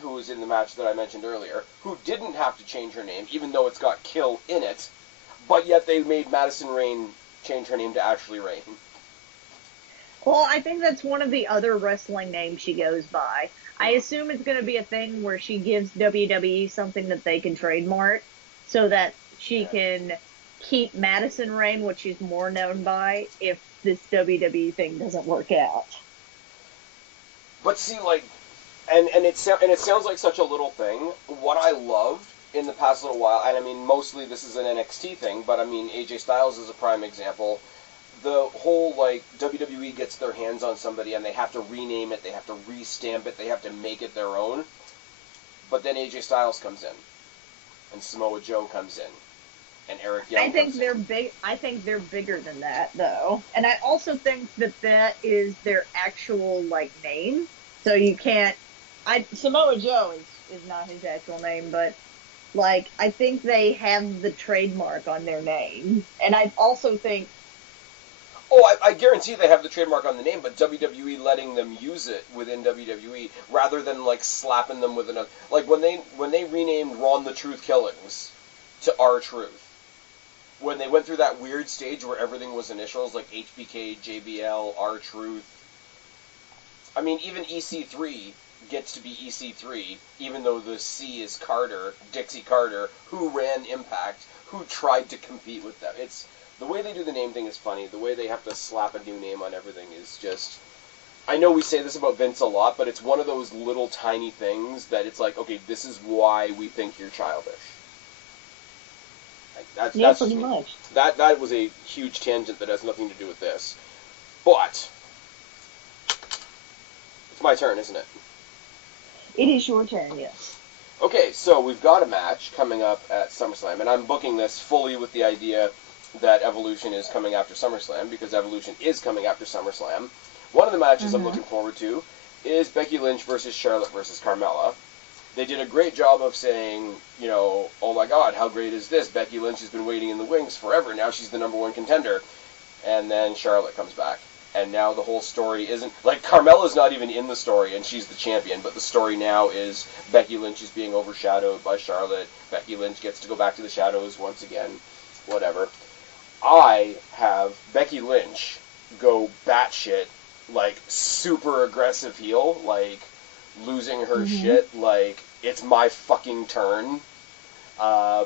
who was in the match that I mentioned earlier, who didn't have to change her name, even though it's got kill in it, but yet they made Madison Rain change her name to Ashley Rain. Well, I think that's one of the other wrestling names she goes by. I assume it's going to be a thing where she gives WWE something that they can trademark so that she can keep Madison Rain, what she's more known by, if this WWE thing doesn't work out. But see, like, and it sounds like such a little thing. What I loved in the past little while, and I mean, mostly this is an NXT thing, but I mean, AJ Styles is a prime example. The whole, like, WWE gets their hands on somebody and they have to rename it, they have to restamp it, they have to make it their own. But then AJ Styles comes in, and Samoa Joe comes in, and Eric Young I think they're bigger than that, though. And I also think that is their actual, like, name. So you can't... Samoa Joe is not his actual name, but, like, I think they have the trademark on their name. And I also think... Oh, I guarantee they have the trademark on the name, but WWE letting them use it within WWE rather than, like, slapping them with another... Like, when they renamed Ron the Truth Killings to R-Truth, when they went through that weird stage where everything was initials, like HBK, JBL, R-Truth... I mean, even EC3 gets to be EC3, even though the C is Carter, Dixie Carter, who ran Impact, who tried to compete with them. It's... The way they do the name thing is funny. The way they have to slap a new name on everything is just... I know we say this about Vince a lot, but it's one of those little tiny things that it's like, okay, this is why we think you're childish. Like, that's pretty much. That was a huge tangent that has nothing to do with this. But... It's my turn, isn't it? It is your turn, yes. Okay, so we've got a match coming up at SummerSlam, and I'm booking this fully with the idea that Evolution is coming after SummerSlam, because Evolution is coming after SummerSlam. One of the matches I'm looking forward to is Becky Lynch versus Charlotte versus Carmella. They did a great job of saying, you know, oh my god, how great is this? Becky Lynch has been waiting in the wings forever. Now she's the number one contender. And then Charlotte comes back. And now the whole story isn't... Like, Carmella's not even in the story, and she's the champion, but the story now is Becky Lynch is being overshadowed by Charlotte. Becky Lynch gets to go back to the shadows once again. Whatever. I have Becky Lynch go batshit, like, super aggressive heel, like, losing her shit, like, it's my fucking turn.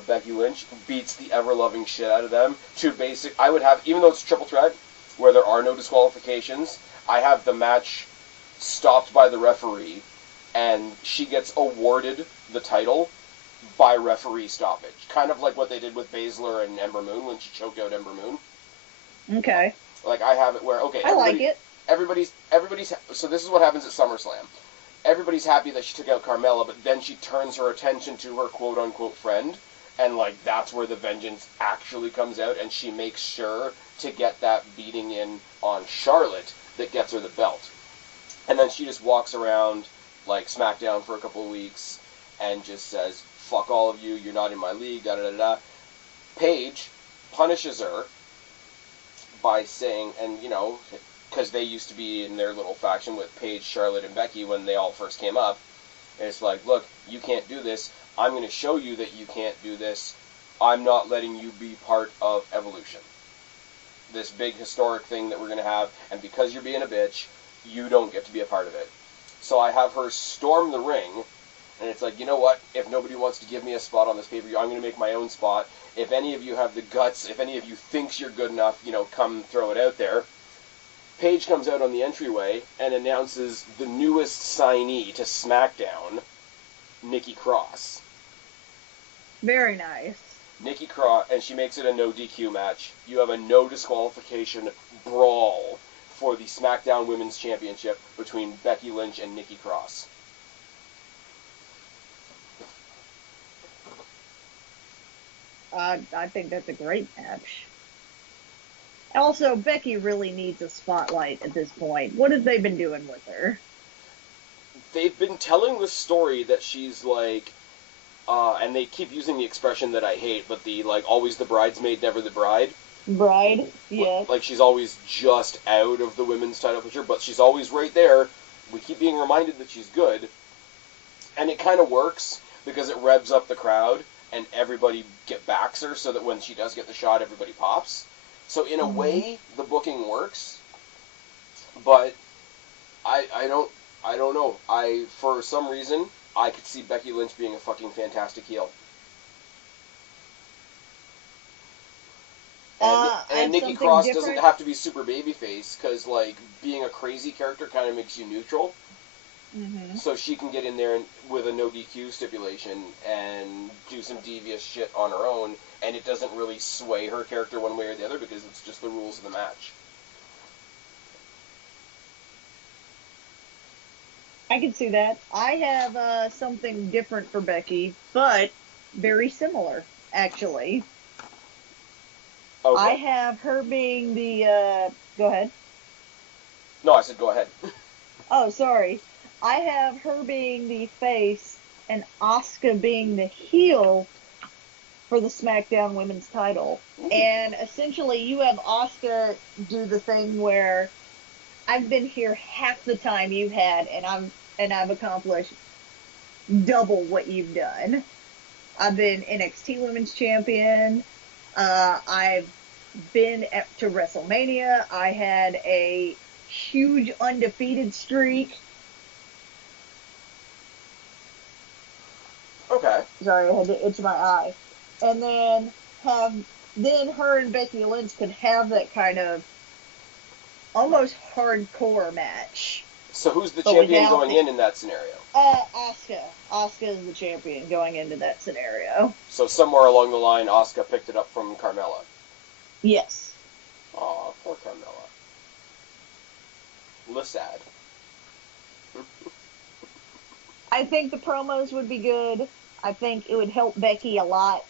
Becky Lynch beats the ever-loving shit out of them to I would have, even though it's a triple threat, where there are no disqualifications, I have the match stopped by the referee, and she gets awarded the title by referee stoppage. Kind of like what they did with Baszler and Ember Moon when she choked out Ember Moon. Okay. Like, I have it where, okay, I like it. Everybody's, so this is what happens at SummerSlam. Everybody's happy that she took out Carmella, but then she turns her attention to her quote-unquote friend, and, like, that's where the vengeance actually comes out, and she makes sure to get that beating in on Charlotte that gets her the belt. And then she just walks around, like, SmackDown for a couple of weeks, and just says, fuck all of you, you're not in my league, da-da-da-da. Paige punishes her by saying, and, you know, because they used to be in their little faction with Paige, Charlotte, and Becky when they all first came up, and it's like, look, you can't do this, I'm going to show you that you can't do this, I'm not letting you be part of Evolution. This big historic thing that we're going to have, and because you're being a bitch, you don't get to be a part of it. So I have her storm the ring, and it's like, you know what, if nobody wants to give me a spot on this pay-per-view, I'm going to make my own spot. If any of you have the guts, if any of you thinks you're good enough, you know, come throw it out there. Paige comes out on the entryway and announces the newest signee to SmackDown, Nikki Cross. Very nice. Nikki Cross, and she makes it a no DQ match. You have a no disqualification brawl for the SmackDown Women's Championship between Becky Lynch and Nikki Cross. I think that's a great match. Also, Becky really needs a spotlight at this point. What have they been doing with her? They've been telling the story that she's like, and they keep using the expression that I hate, but the, like, always the bridesmaid, never the bride. Bride, yeah. Like, she's always just out of the women's title picture, but she's always right there. We keep being reminded that she's good. And it kind of works, because it revs up the crowd, and everybody backs her, so that when she does get the shot, everybody pops. So in a way, the booking works, but I don't know. For some reason, I could see Becky Lynch being a fucking fantastic heel. And Nikki Cross doesn't have to be super babyface, because, like, being a crazy character kind of makes you neutral. Mm-hmm. So she can get in there with a no DQ stipulation and do some devious shit on her own, and it doesn't really sway her character one way or the other because it's just the rules of the match. I can see that. I have something different for Becky, but very similar, actually. Okay. I have her being the, go ahead. No, I said go ahead. Oh, sorry. I have her being the face and Asuka being the heel for the SmackDown Women's title. Ooh. And essentially you have Asuka do the thing where I've been here half the time you've had, and I've accomplished double what you've done. I've been NXT Women's Champion. I've been to WrestleMania. I had a huge undefeated streak. Okay. Sorry, I had to itch my eye. And then her and Becky Lynch could have that kind of almost hardcore match. So who's the champion going in that scenario? Asuka. Asuka is the champion going into that scenario. So somewhere along the line, Asuka picked it up from Carmella. Yes. Aw, poor Carmella. Sad. I think the promos would be good. I think it would help Becky a lot,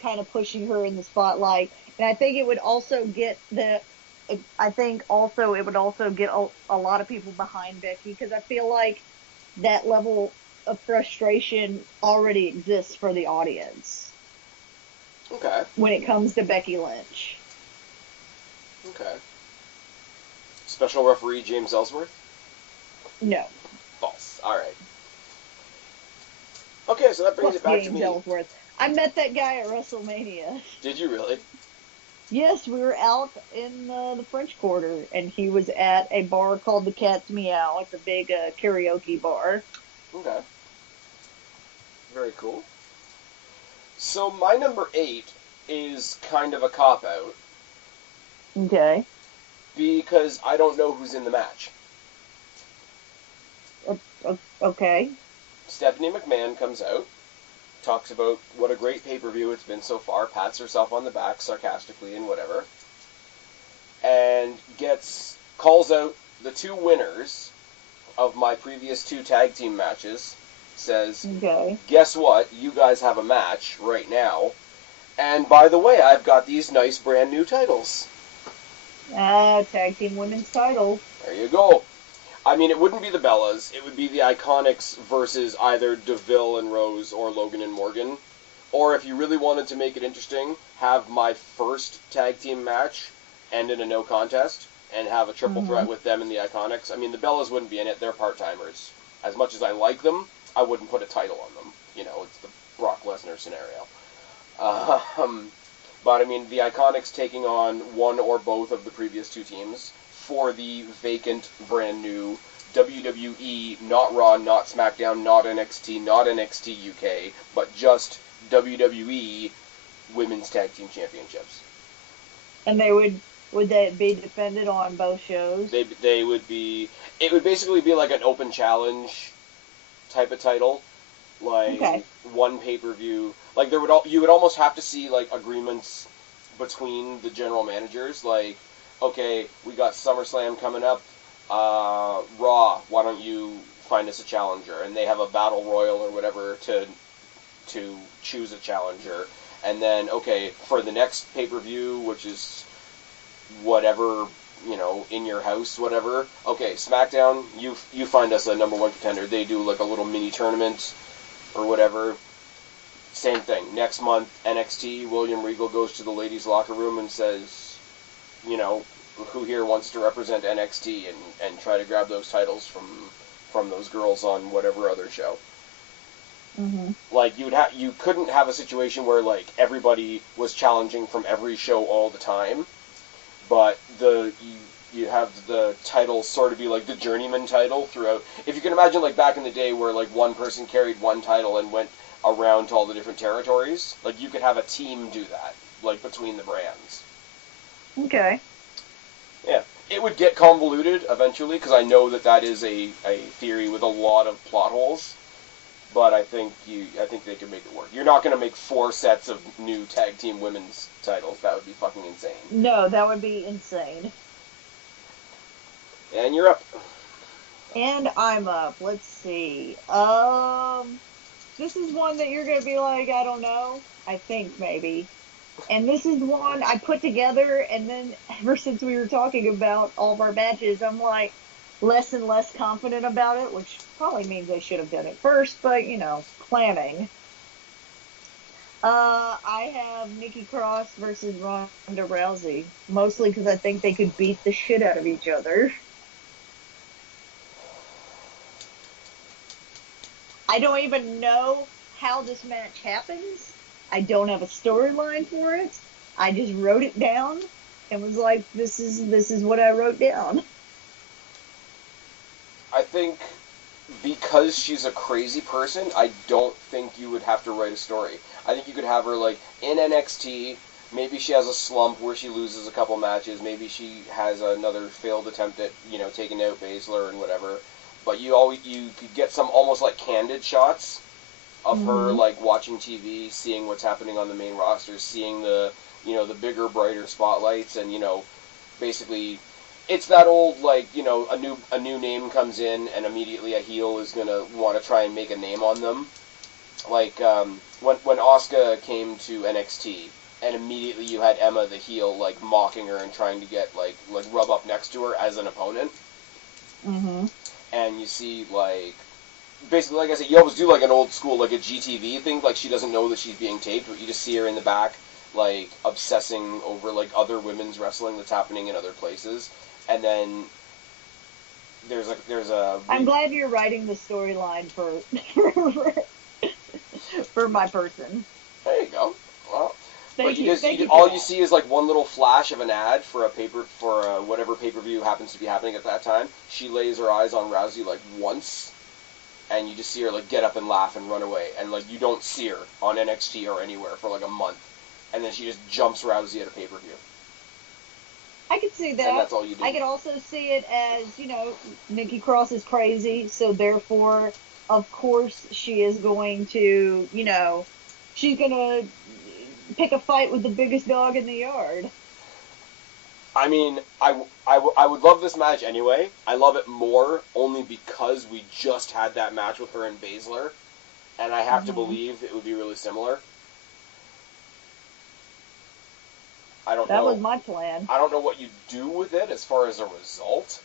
kind of pushing her in the spotlight. And I think it would also get a lot of people behind Becky, because I feel like that level of frustration already exists for the audience. Okay. When it comes to Becky Lynch. Okay. Special referee James Ellsworth? No. False. Alright. Okay, so that brings it back to me. James Ellsworth. I met that guy at WrestleMania. Did you really? Yes, we were out in the French Quarter, and he was at a bar called the Cat's Meow. It's a big karaoke bar. Okay. Very cool. So my number 8 is kind of a cop-out. Okay. Because I don't know who's in the match. Okay. Stephanie McMahon comes out talks about what a great pay-per-view it's been so far, pats herself on the back sarcastically and whatever, and calls out the 2 winners of my previous 2 tag team matches, says, Okay. guess what, you guys have a match right now, and by the way, I've got these nice brand new titles. Tag team women's title. There you go. I mean, it wouldn't be the Bellas. It would be the Iconics versus either DeVille and Rose or Logan and Morgan. Or if you really wanted to make it interesting, have my first tag team match end in a no contest and have a triple threat with them and the Iconics. I mean, the Bellas wouldn't be in it. They're part-timers. As much as I like them, I wouldn't put a title on them. You know, it's the Brock Lesnar scenario. But, I mean, the Iconics taking on one or both of the previous 2 teams for the vacant, brand new WWE, not Raw, not SmackDown, not NXT, not NXT UK, but just WWE Women's Tag Team Championships. And would they be defended on both shows? They would be. It would basically be like an open challenge type of title, like one pay-per-view. Like you would almost have to see like agreements between the general managers, like, okay, we got SummerSlam coming up, Raw, why don't you find us a challenger? And they have a battle royal or whatever to choose a challenger. And then, okay, for the next pay-per-view, which is whatever, you know, in your house, whatever, okay, SmackDown, you find us a number 1 contender. They do like a little mini tournament or whatever. Same thing. Next month, NXT, William Regal goes to the ladies' locker room and says, you know, who here wants to represent NXT and try to grab those titles from those girls on whatever other show. Mm-hmm. Like, you couldn't have a situation where, like, everybody was challenging from every show all the time, but you have the title sort of be like the journeyman title throughout. If you can imagine, like, back in the day where, like, one person carried one title and went around to all the different territories, like, you could have a team do that, like, between the brands. Okay. Yeah. It would get convoluted eventually, because I know that is a theory with a lot of plot holes, but I think they could make it work. You're not going to make 4 sets of new tag team women's titles. That would be fucking insane. No, that would be insane. And you're up. And I'm up. Let's see. This is one that you're going to be like, I don't know. I think maybe. And this is one I put together, and then ever since we were talking about all of our matches, I'm like less and less confident about it, which probably means I should have done it first, but, you know, planning. I have Nikki Cross versus Ronda Rousey, mostly because I think they could beat the shit out of each other. I don't even know how this match happens. I don't have a storyline for it. I just wrote it down and was like, this is what I wrote down. I think because she's a crazy person, I don't think you would have to write a story. I think you could have her, like, in NXT, maybe she has a slump where she loses a couple matches, maybe she has another failed attempt at, you know, taking out Baszler and whatever, but you could get some almost like candid shots of her, like, watching TV, seeing what's happening on the main roster, seeing the, you know, the bigger, brighter spotlights, and, you know, basically, it's that old, like, you know, a new name comes in, and immediately a heel is gonna want to try and make a name on them. Like, when Asuka came to NXT, and immediately you had Emma, the heel, like, mocking her and trying to get, like rub up next to her as an opponent. Mm-hmm. And you see, like, basically, like I said, you always do, like, an old school, like, a GTV thing, like, she doesn't know that she's being taped, but you just see her in the back, like, obsessing over, like, other women's wrestling that's happening in other places, and then there's a... I'm glad you're writing the storyline for my person. There you go. Well, Thank you. You see is, like, one little flash of an ad for whatever pay-per-view happens to be happening at that time. She lays her eyes on Rousey, like, once, and you just see her, like, get up and laugh and run away. And, like, you don't see her on NXT or anywhere for, like, a month. And then she just jumps Rousey at a pay-per-view. I could see that. And that's all you do. I could also see it as, you know, Nikki Cross is crazy, so therefore, of course, she is going to, you know, she's gonna pick a fight with the biggest dog in the yard. I mean, I would love this match anyway. I love it more only because we just had that match with her and Baszler, and I have to believe it would be really similar. I don't know. That was my plan. I don't know what you do with it as far as a result.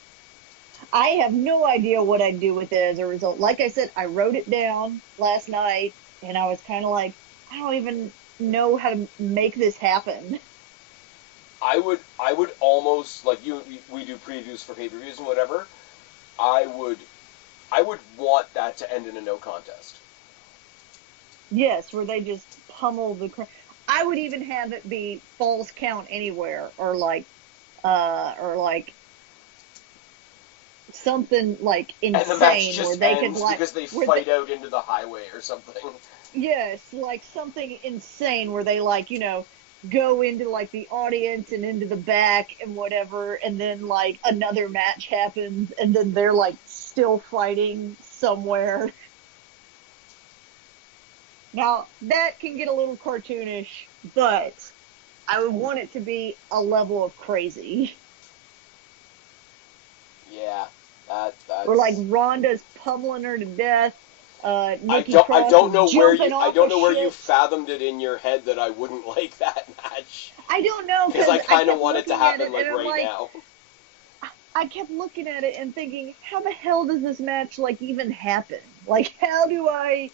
I have no idea what I'd do with it as a result. Like I said, I wrote it down last night, and I was kind of like, I don't even know how to make this happen. I would almost, like we do previews for pay-per-views and whatever. I would want that to end in a no contest. Yes, where they just pummel the crowd. I would even have it be falls count anywhere, or like something like insane, and the match just where they ends could like because they fight out into the highway or something. Yes, like something insane where they like, go into like the audience and into the back and whatever, and then like another match happens, and then they're like still fighting somewhere. Now, that can get a little cartoonish, but I would want it to be a level of crazy. Yeah, that's... Or like Ronda's pummeling her to death. Nikki I don't know where you shit. fathomed it in your head that I wouldn't like that match. I don't know, because I kind of want it to happen like right now. I kept looking at it and thinking, how the hell does this match like even happen? Like, how do I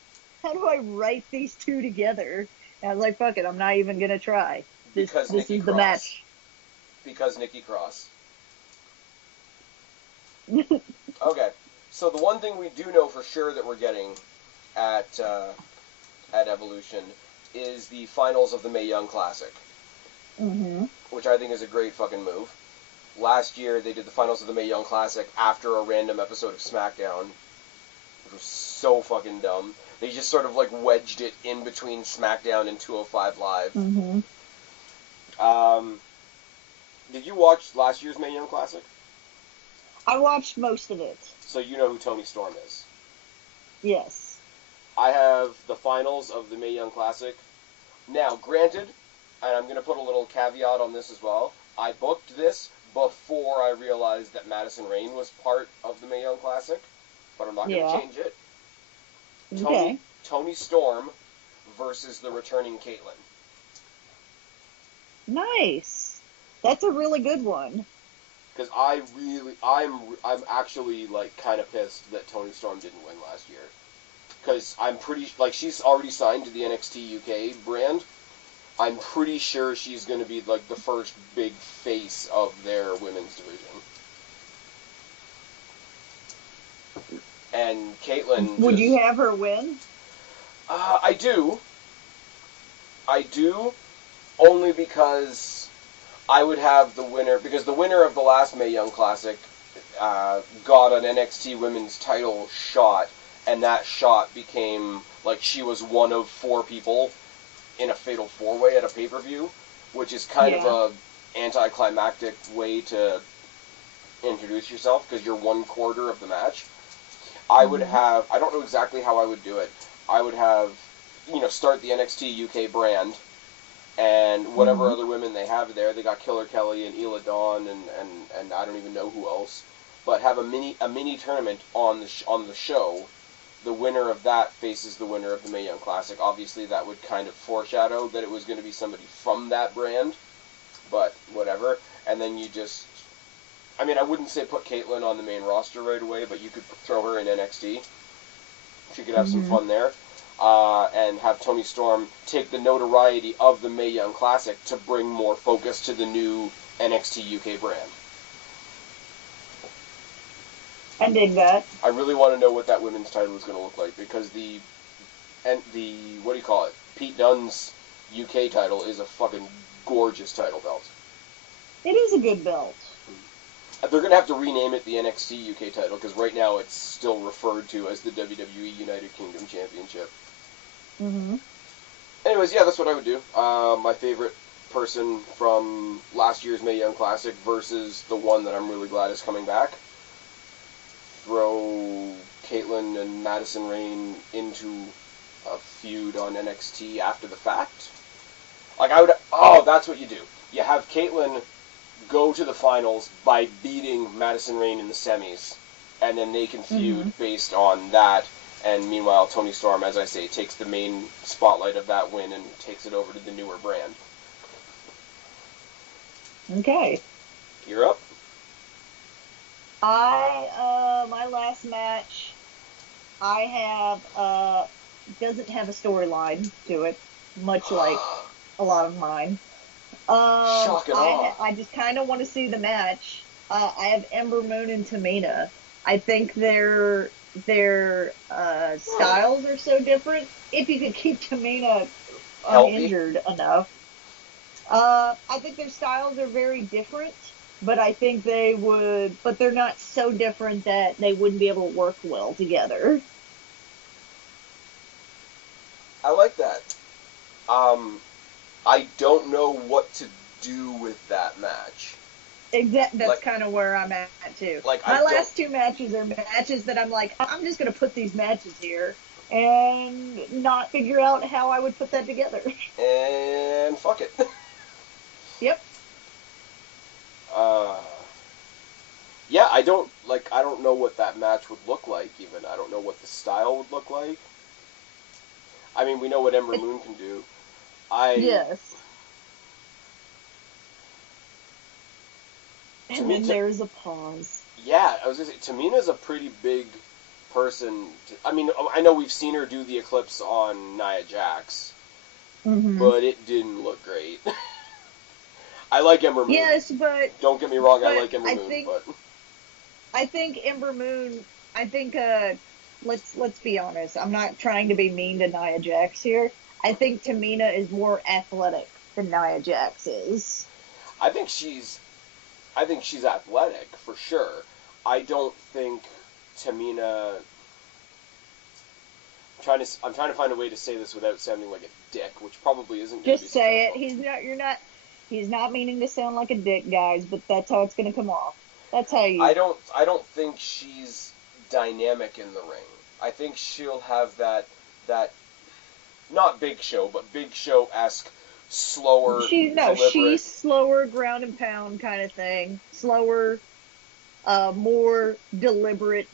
write these two together? And I was like, fuck it, I'm not even gonna try. This is the match. Because Nikki Cross. Okay, so the one thing we do know for sure that we're getting at Evolution is the finals of the Mae Young Classic. Mm-hmm. Which I think is a great fucking move. Last year, they did the finals of the Mae Young Classic after a random episode of SmackDown, which was so fucking dumb. They just sort of, like, wedged it in between SmackDown and 205 Live. Mm-hmm. Did you watch last year's Mae Young Classic? I watched most of it. So you know who Toni Storm is? Yes. I have the finals of the Mae Young Classic. Now, granted, and I'm going to put a little caveat on this as well, I booked this before I realized that Madison Rayne was part of the Mae Young Classic, but I'm not going to change it. Okay. Toni Storm versus the returning Caitlyn. Nice. That's a really good one. Because I'm actually, like, kind of pissed that Toni Storm didn't win last year. Because I'm pretty, like, she's already signed to the NXT UK brand. I'm pretty sure she's going to be, like, the first big face of their women's division. And Caitlyn... Would you have her win? I do. Only because I would have the winner... Because the winner of the last Mae Young Classic got an NXT women's title shot, and that shot became, like, she was one of 4 people in a fatal 4-way at a pay-per-view, which is kind of a anticlimactic way to introduce yourself, because you're 1/4 of the match. I would have, I don't know exactly how I would do it, I would have, start the NXT UK brand, and whatever other women they have there, they got Killer Kelly and Ela Dawn, and I don't even know who else, but have a mini tournament on the show. The winner of that faces the winner of the Mae Young Classic. Obviously, that would kind of foreshadow that it was going to be somebody from that brand, but whatever. And then you just... I mean, I wouldn't say put Caitlyn on the main roster right away, but you could throw her in NXT. She could have some fun there. And have Toni Storm take the notoriety of the Mae Young Classic to bring more focus to the new NXT UK brand. I dig that. I really want to know what that women's title is going to look like, because the what do you call it? Pete Dunne's UK title is a fucking gorgeous title belt. It is a good belt. They're going to have to rename it the NXT UK title, because right now it's still referred to as the WWE United Kingdom Championship. Mm-hmm. Anyways, yeah, that's what I would do. My favorite person from last year's Mae Young Classic versus the one that I'm really glad is coming back. Throw Caitlyn and Madison Rayne into a feud on NXT after the fact. Like, I would... Oh, that's what you do. You have Caitlyn go to the finals by beating Madison Rayne in the semis, and then they can feud based on that. And meanwhile, Toni Storm, as I say, takes the main spotlight of that win and takes it over to the newer brand. Okay. You're up. My last match, I have, doesn't have a storyline to it, much like a lot of mine. Shock and awe. I just kind of want to see the match. I have Ember Moon and Tamina. I think their styles are so different. If you could keep Tamina uninjured enough. I think their styles are very different, but I think but they're not so different that they wouldn't be able to work well together. I like that. I don't know what to do with that match. That's kind of where I'm at, too. My last two matches are matches that I'm like, I'm just going to put these matches here and not figure out how I would put that together. And fuck it. Yep. Yeah, I don't know what that match would look like, even. I don't know what the style would look like. I mean, we know what Ember Moon can do. Yes. And then there's a pause. Yeah, I was going to say, Tamina's a pretty big person. I mean, I know we've seen her do the Eclipse on Nia Jax, but it didn't look great. I like Ember Moon. Yes, but... Don't get me wrong, I like Ember Moon, but... I think Ember Moon... let's be honest. I'm not trying to be mean to Nia Jax here. I think Tamina is more athletic than Nia Jax is. I think she's athletic, for sure. I don't think Tamina... I'm trying to find a way to say this without sounding like a dick, which probably isn't going to be... Just say it. He's not meaning to sound like a dick, guys, but that's how it's going to come off. That's how you... I don't think she's dynamic in the ring. I think she'll have that not Big Show, but Big Show-esque, slower, she's slower, ground and pound kind of thing. Slower, more deliberate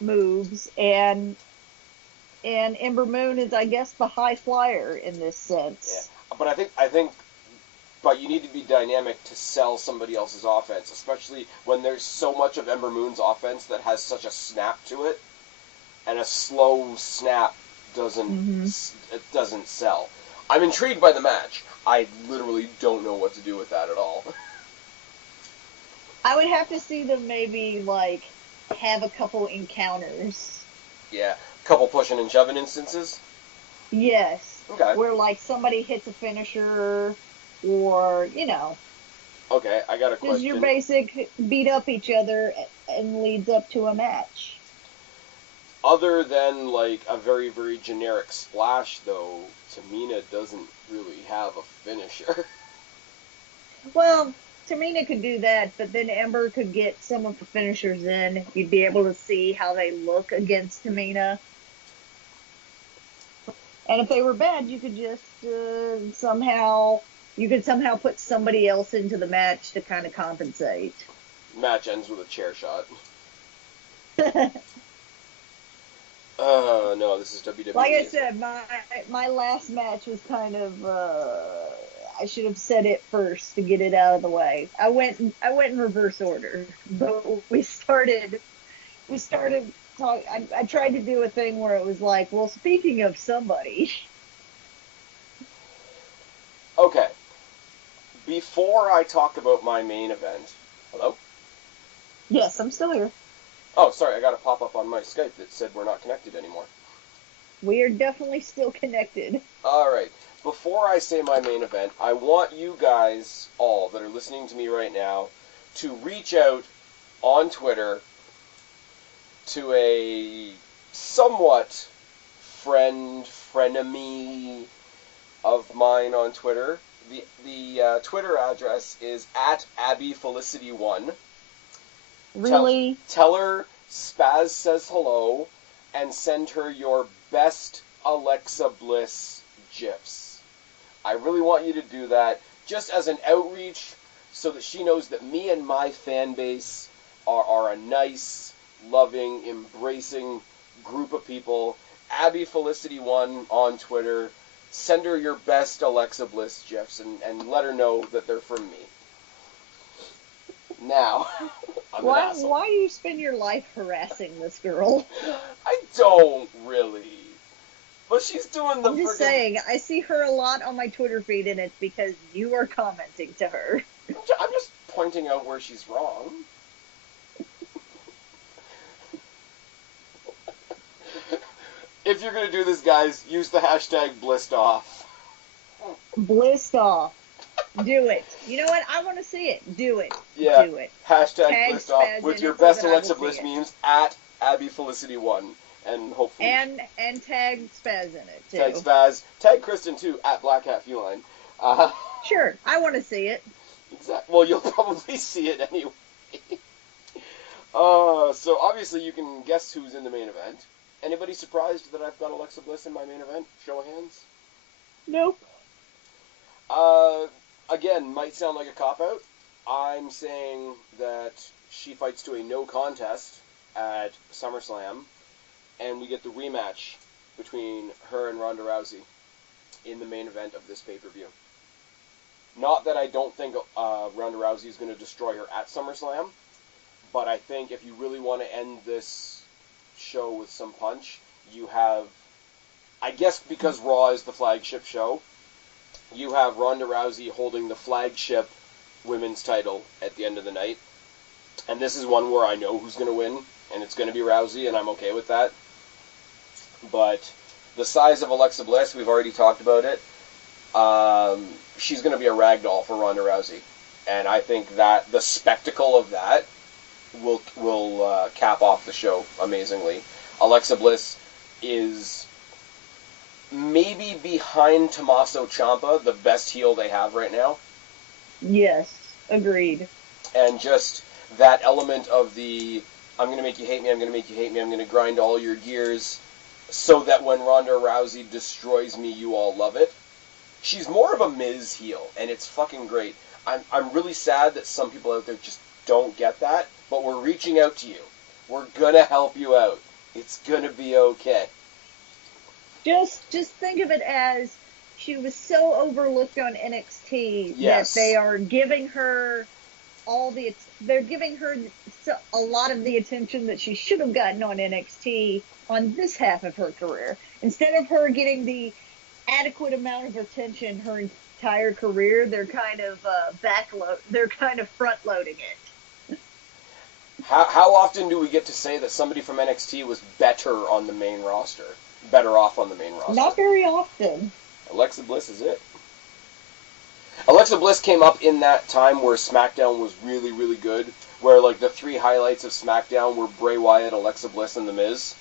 moves. And Ember Moon is, I guess, the high flyer in this sense. Yeah. But I think but you need to be dynamic to sell somebody else's offense, especially when there's so much of Ember Moon's offense that has such a snap to it, and a slow snap doesn't sell. I'm intrigued by the match. I literally don't know what to do with that at all. I would have to see them maybe, have a couple encounters. Yeah, a couple pushing and shoving instances? Yes. Okay. Where, somebody hits a finisher, or, Okay, I got a question. Just your basic beat up each other and leads up to a match. Other than, a very, very generic splash, though, Tamina doesn't really have a finisher. Well, Tamina could do that, but then Ember could get some of the finishers in. You'd be able to see how they look against Tamina. And if they were bad, you could just somehow put somebody else into the match to kind of compensate. Match ends with a chair shot. No, this is WWE. Like I said, my last match was kind of, I should have said it first to get it out of the way. I went in reverse order, but we started talking. I tried to do a thing where it was like, well, speaking of somebody. Okay. Before I talk about my main event, hello? Yes, I'm still here. Oh, sorry, I got a pop-up on my Skype that said we're not connected anymore. We are definitely still connected. Alright, before I say my main event, I want you guys, all that are listening to me right now, to reach out on Twitter to a somewhat frenemy of mine on Twitter. The Twitter address is @AbbyFelicity1. Really? Tell her Spaz says hello, and send her your best Alexa Bliss GIFs. I really want you to do that just as an outreach so that she knows that me and my fan base are a nice, loving, embracing group of people. Abby Felicity1 on Twitter. Send her your best Alexa Bliss GIFs and let her know that they're from me. Now, I'm an asshole. Why do you spend your life harassing this girl? I don't really. But she's doing the I'm just saying, I see her a lot on my Twitter feed, and it's because you are commenting to her. I'm just pointing out where she's wrong. If you're going to do this, guys, use the hashtag BlissedOff. BlissedOff. Do it. You know what? I want to see it. Do it. Yeah. Do it. Hashtag Tag BlissedOff Spaz with in your it so best that I Alexa will Bliss see it. memes at AbbyFelicity1. And hopefully... And tag Spaz in it, too. Tag Spaz. Tag Kristen, too, at Black Hat Feline. Sure. I want to see it. Exactly. Well, you'll probably see it anyway. So obviously you can guess who's in the main event. Anybody surprised that I've got Alexa Bliss in my main event? Show of hands. Nope. Again, might sound like a cop-out. I'm saying that she fights to a no contest at SummerSlam, and we get the rematch between her and Ronda Rousey in the main event of this pay-per-view. Not that I don't think Ronda Rousey is going to destroy her at SummerSlam, but I think if you really want to end this show with some punch, you have, I guess because Raw is the flagship show, you have Ronda Rousey holding the flagship women's title at the end of the night. And this is one where I know who's going to win, and it's going to be Rousey, and I'm okay with that. But the size of Alexa Bliss, we've already talked about it. She's going to be a ragdoll for Ronda Rousey. And I think that the spectacle of that will cap off the show amazingly. Alexa Bliss is maybe behind Tommaso Ciampa, the best heel they have right now. Yes, agreed. And just that element of the, I'm going to make you hate me, I'm going to make you hate me, I'm going to grind all your gears, so that when Ronda Rousey destroys me, you all love it. She's more of a Miz heel, and it's fucking great. I'm really sad that some people out there just don't get that, but we're reaching out to you. We're going to help you out. It's going to be okay. Just think of it as she was so overlooked on NXT Yes. that they are giving her they're giving her a lot of the attention that she should have gotten on NXT on this half of her career. Instead of her getting the adequate amount of attention her entire career, they're kind of front loading it. How often do we get to say that somebody from NXT was better on the main roster? Better off on the main roster? Not very often. Alexa Bliss is it. Alexa Bliss came up in that time where SmackDown was really, really good, where like the three highlights of SmackDown were Bray Wyatt, Alexa Bliss, and The Miz.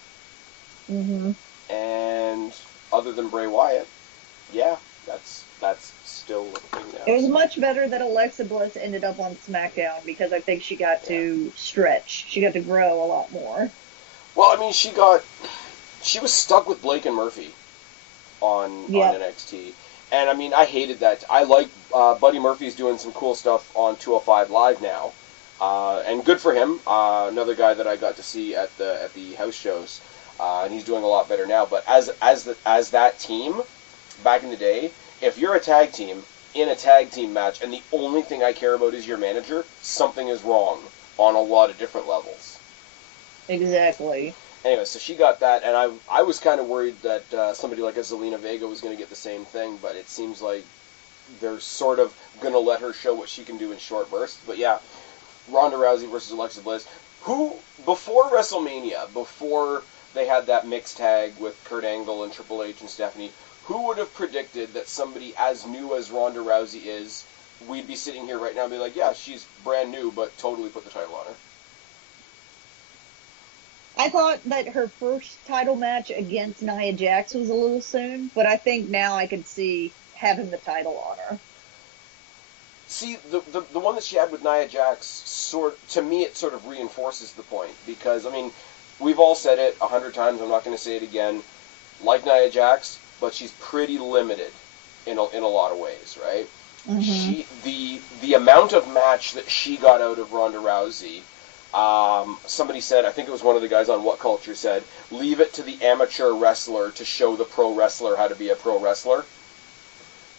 Mm-hmm. And other than Bray Wyatt, yeah, that's still a thing now. It was much better that Alexa Bliss ended up on SmackDown because I think she got to stretch. She got to grow a lot more. Well, I mean, she was stuck with Blake and Murphy on NXT. And, I mean, I hated that. I like Buddy Murphy's doing some cool stuff on 205 Live now. And good for him. Another guy that I got to see at the house shows. And he's doing a lot better now. But as that team, back in the day, if you're a tag team in a tag team match and the only thing I care about is your manager, something is wrong on a lot of different levels. Exactly. Anyway, so she got that, and I was kind of worried that somebody like a Zelina Vega was going to get the same thing, but it seems like they're sort of going to let her show what she can do in short bursts. But yeah, Ronda Rousey versus Alexa Bliss, who, before WrestleMania, before they had that mixed tag with Kurt Angle and Triple H and Stephanie, who would have predicted that somebody as new as Ronda Rousey is, we'd be sitting here right now and be like, yeah, she's brand new, but totally put the title on her. I thought that her first title match against Nia Jax was a little soon, but I think now I could see having the title on her. See, the one that she had with Nia Jax, to me, it sort of reinforces the point, because, I mean, we've all said it 100 times, I'm not going to say it again. like Nia Jax, but she's pretty limited in a lot of ways, right? The amount of match that she got out of Ronda Rousey, somebody said, I think it was one of the guys on What Culture said, leave it to the amateur wrestler to show the pro wrestler how to be a pro wrestler.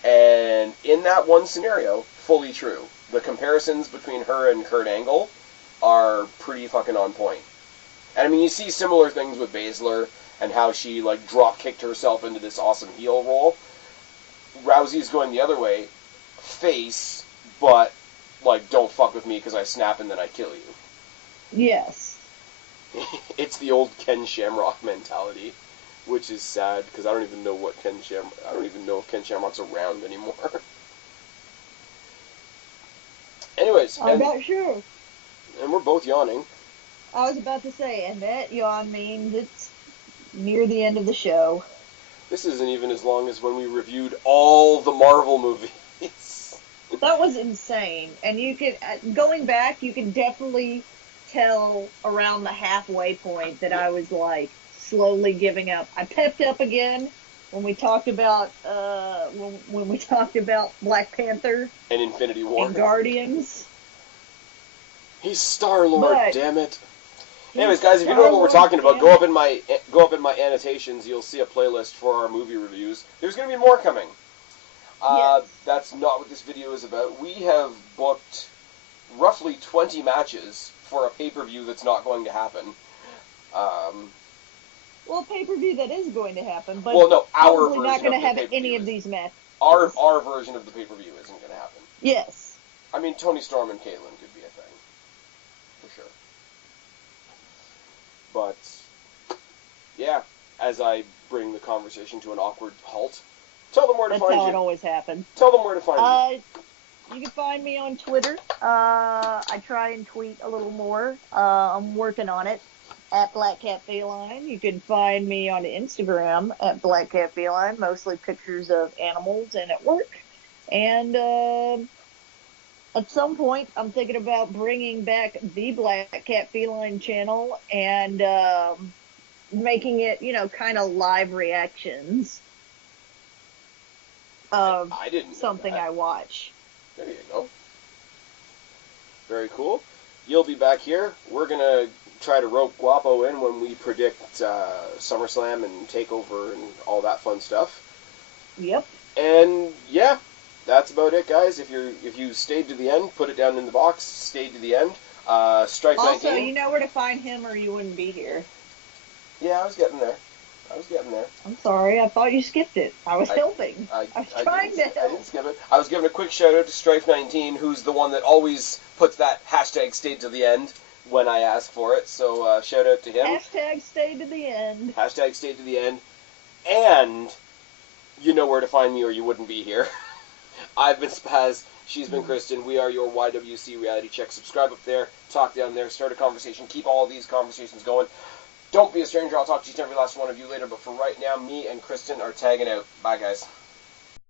And in that one scenario, fully true. The comparisons between her and Kurt Angle are pretty fucking on point. And I mean, you see similar things with Baszler and how she, like, drop-kicked herself into this awesome heel role. Rousey's going the other way, face, but, like, don't fuck with me because I snap and then I kill you. Yes. It's the old Ken Shamrock mentality, which is sad because I don't even know if Ken Shamrock's around anymore. Anyways, I'm not sure. And we're both yawning. I was about to say, and that yawn means it's near the end of the show. This isn't even as long as when we reviewed all the Marvel movies. That was insane. And you could, going back, you can definitely tell around the halfway point that I was, like, slowly giving up. I pepped up again when we talked about, when we talked about Black Panther. And Infinity War. And Guardians. He's Star-Lord, damn it. Anyways, guys, if you don't know what we're talking about, go up in my annotations. You'll see a playlist for our movie reviews. There's going to be more coming. Yes. That's not what this video is about. We have booked roughly 20 matches for a pay-per-view that's not going to happen. Well, pay-per-view that is going to happen, but our probably not going to have any of these matches. Our version of the pay-per-view isn't going to happen. Yes. I mean, Tony Storm and Caitlyn could be a thing. For sure. But, yeah, as I bring the conversation to an awkward halt, tell them where to find you. That's how it always happens. Tell them where to find you. You can find me on Twitter. I try and tweet a little more. I'm working on it. At Black Cat Feline. You can find me on Instagram at Black Cat Feline, mostly pictures of animals and at work. And at some point, I'm thinking about bringing back the Black Cat Feline channel and making it, kind of live reactions of something I watch. There you go. Very cool. You'll be back here. We're going to try to rope Guapo in when we predict SummerSlam and Takeover and all that fun stuff. Yep. And yeah, that's about it, guys. If you stayed to the end, put it down in the box. Stayed to the end. Strifenineteen. Also, you know where to find him, or you wouldn't be here. Yeah, I was getting there. I'm sorry. I thought you skipped it. I was helping. I was trying to help. I didn't skip it. I was giving a quick shout out to Strifenineteen, who's the one that always puts that hashtag stayed to the end when I ask for it, so shout out to him. Hashtag stay to the end. Hashtag stay to the end. And you know where to find me or you wouldn't be here. I've been Spaz, she's been Kristen. We are your YWC Reality Check. Subscribe up there, talk down there, start a conversation, keep all these conversations going. Don't be a stranger, I'll talk to each and every last one of you later, but for right now, me and Kristen are tagging out. Bye, guys.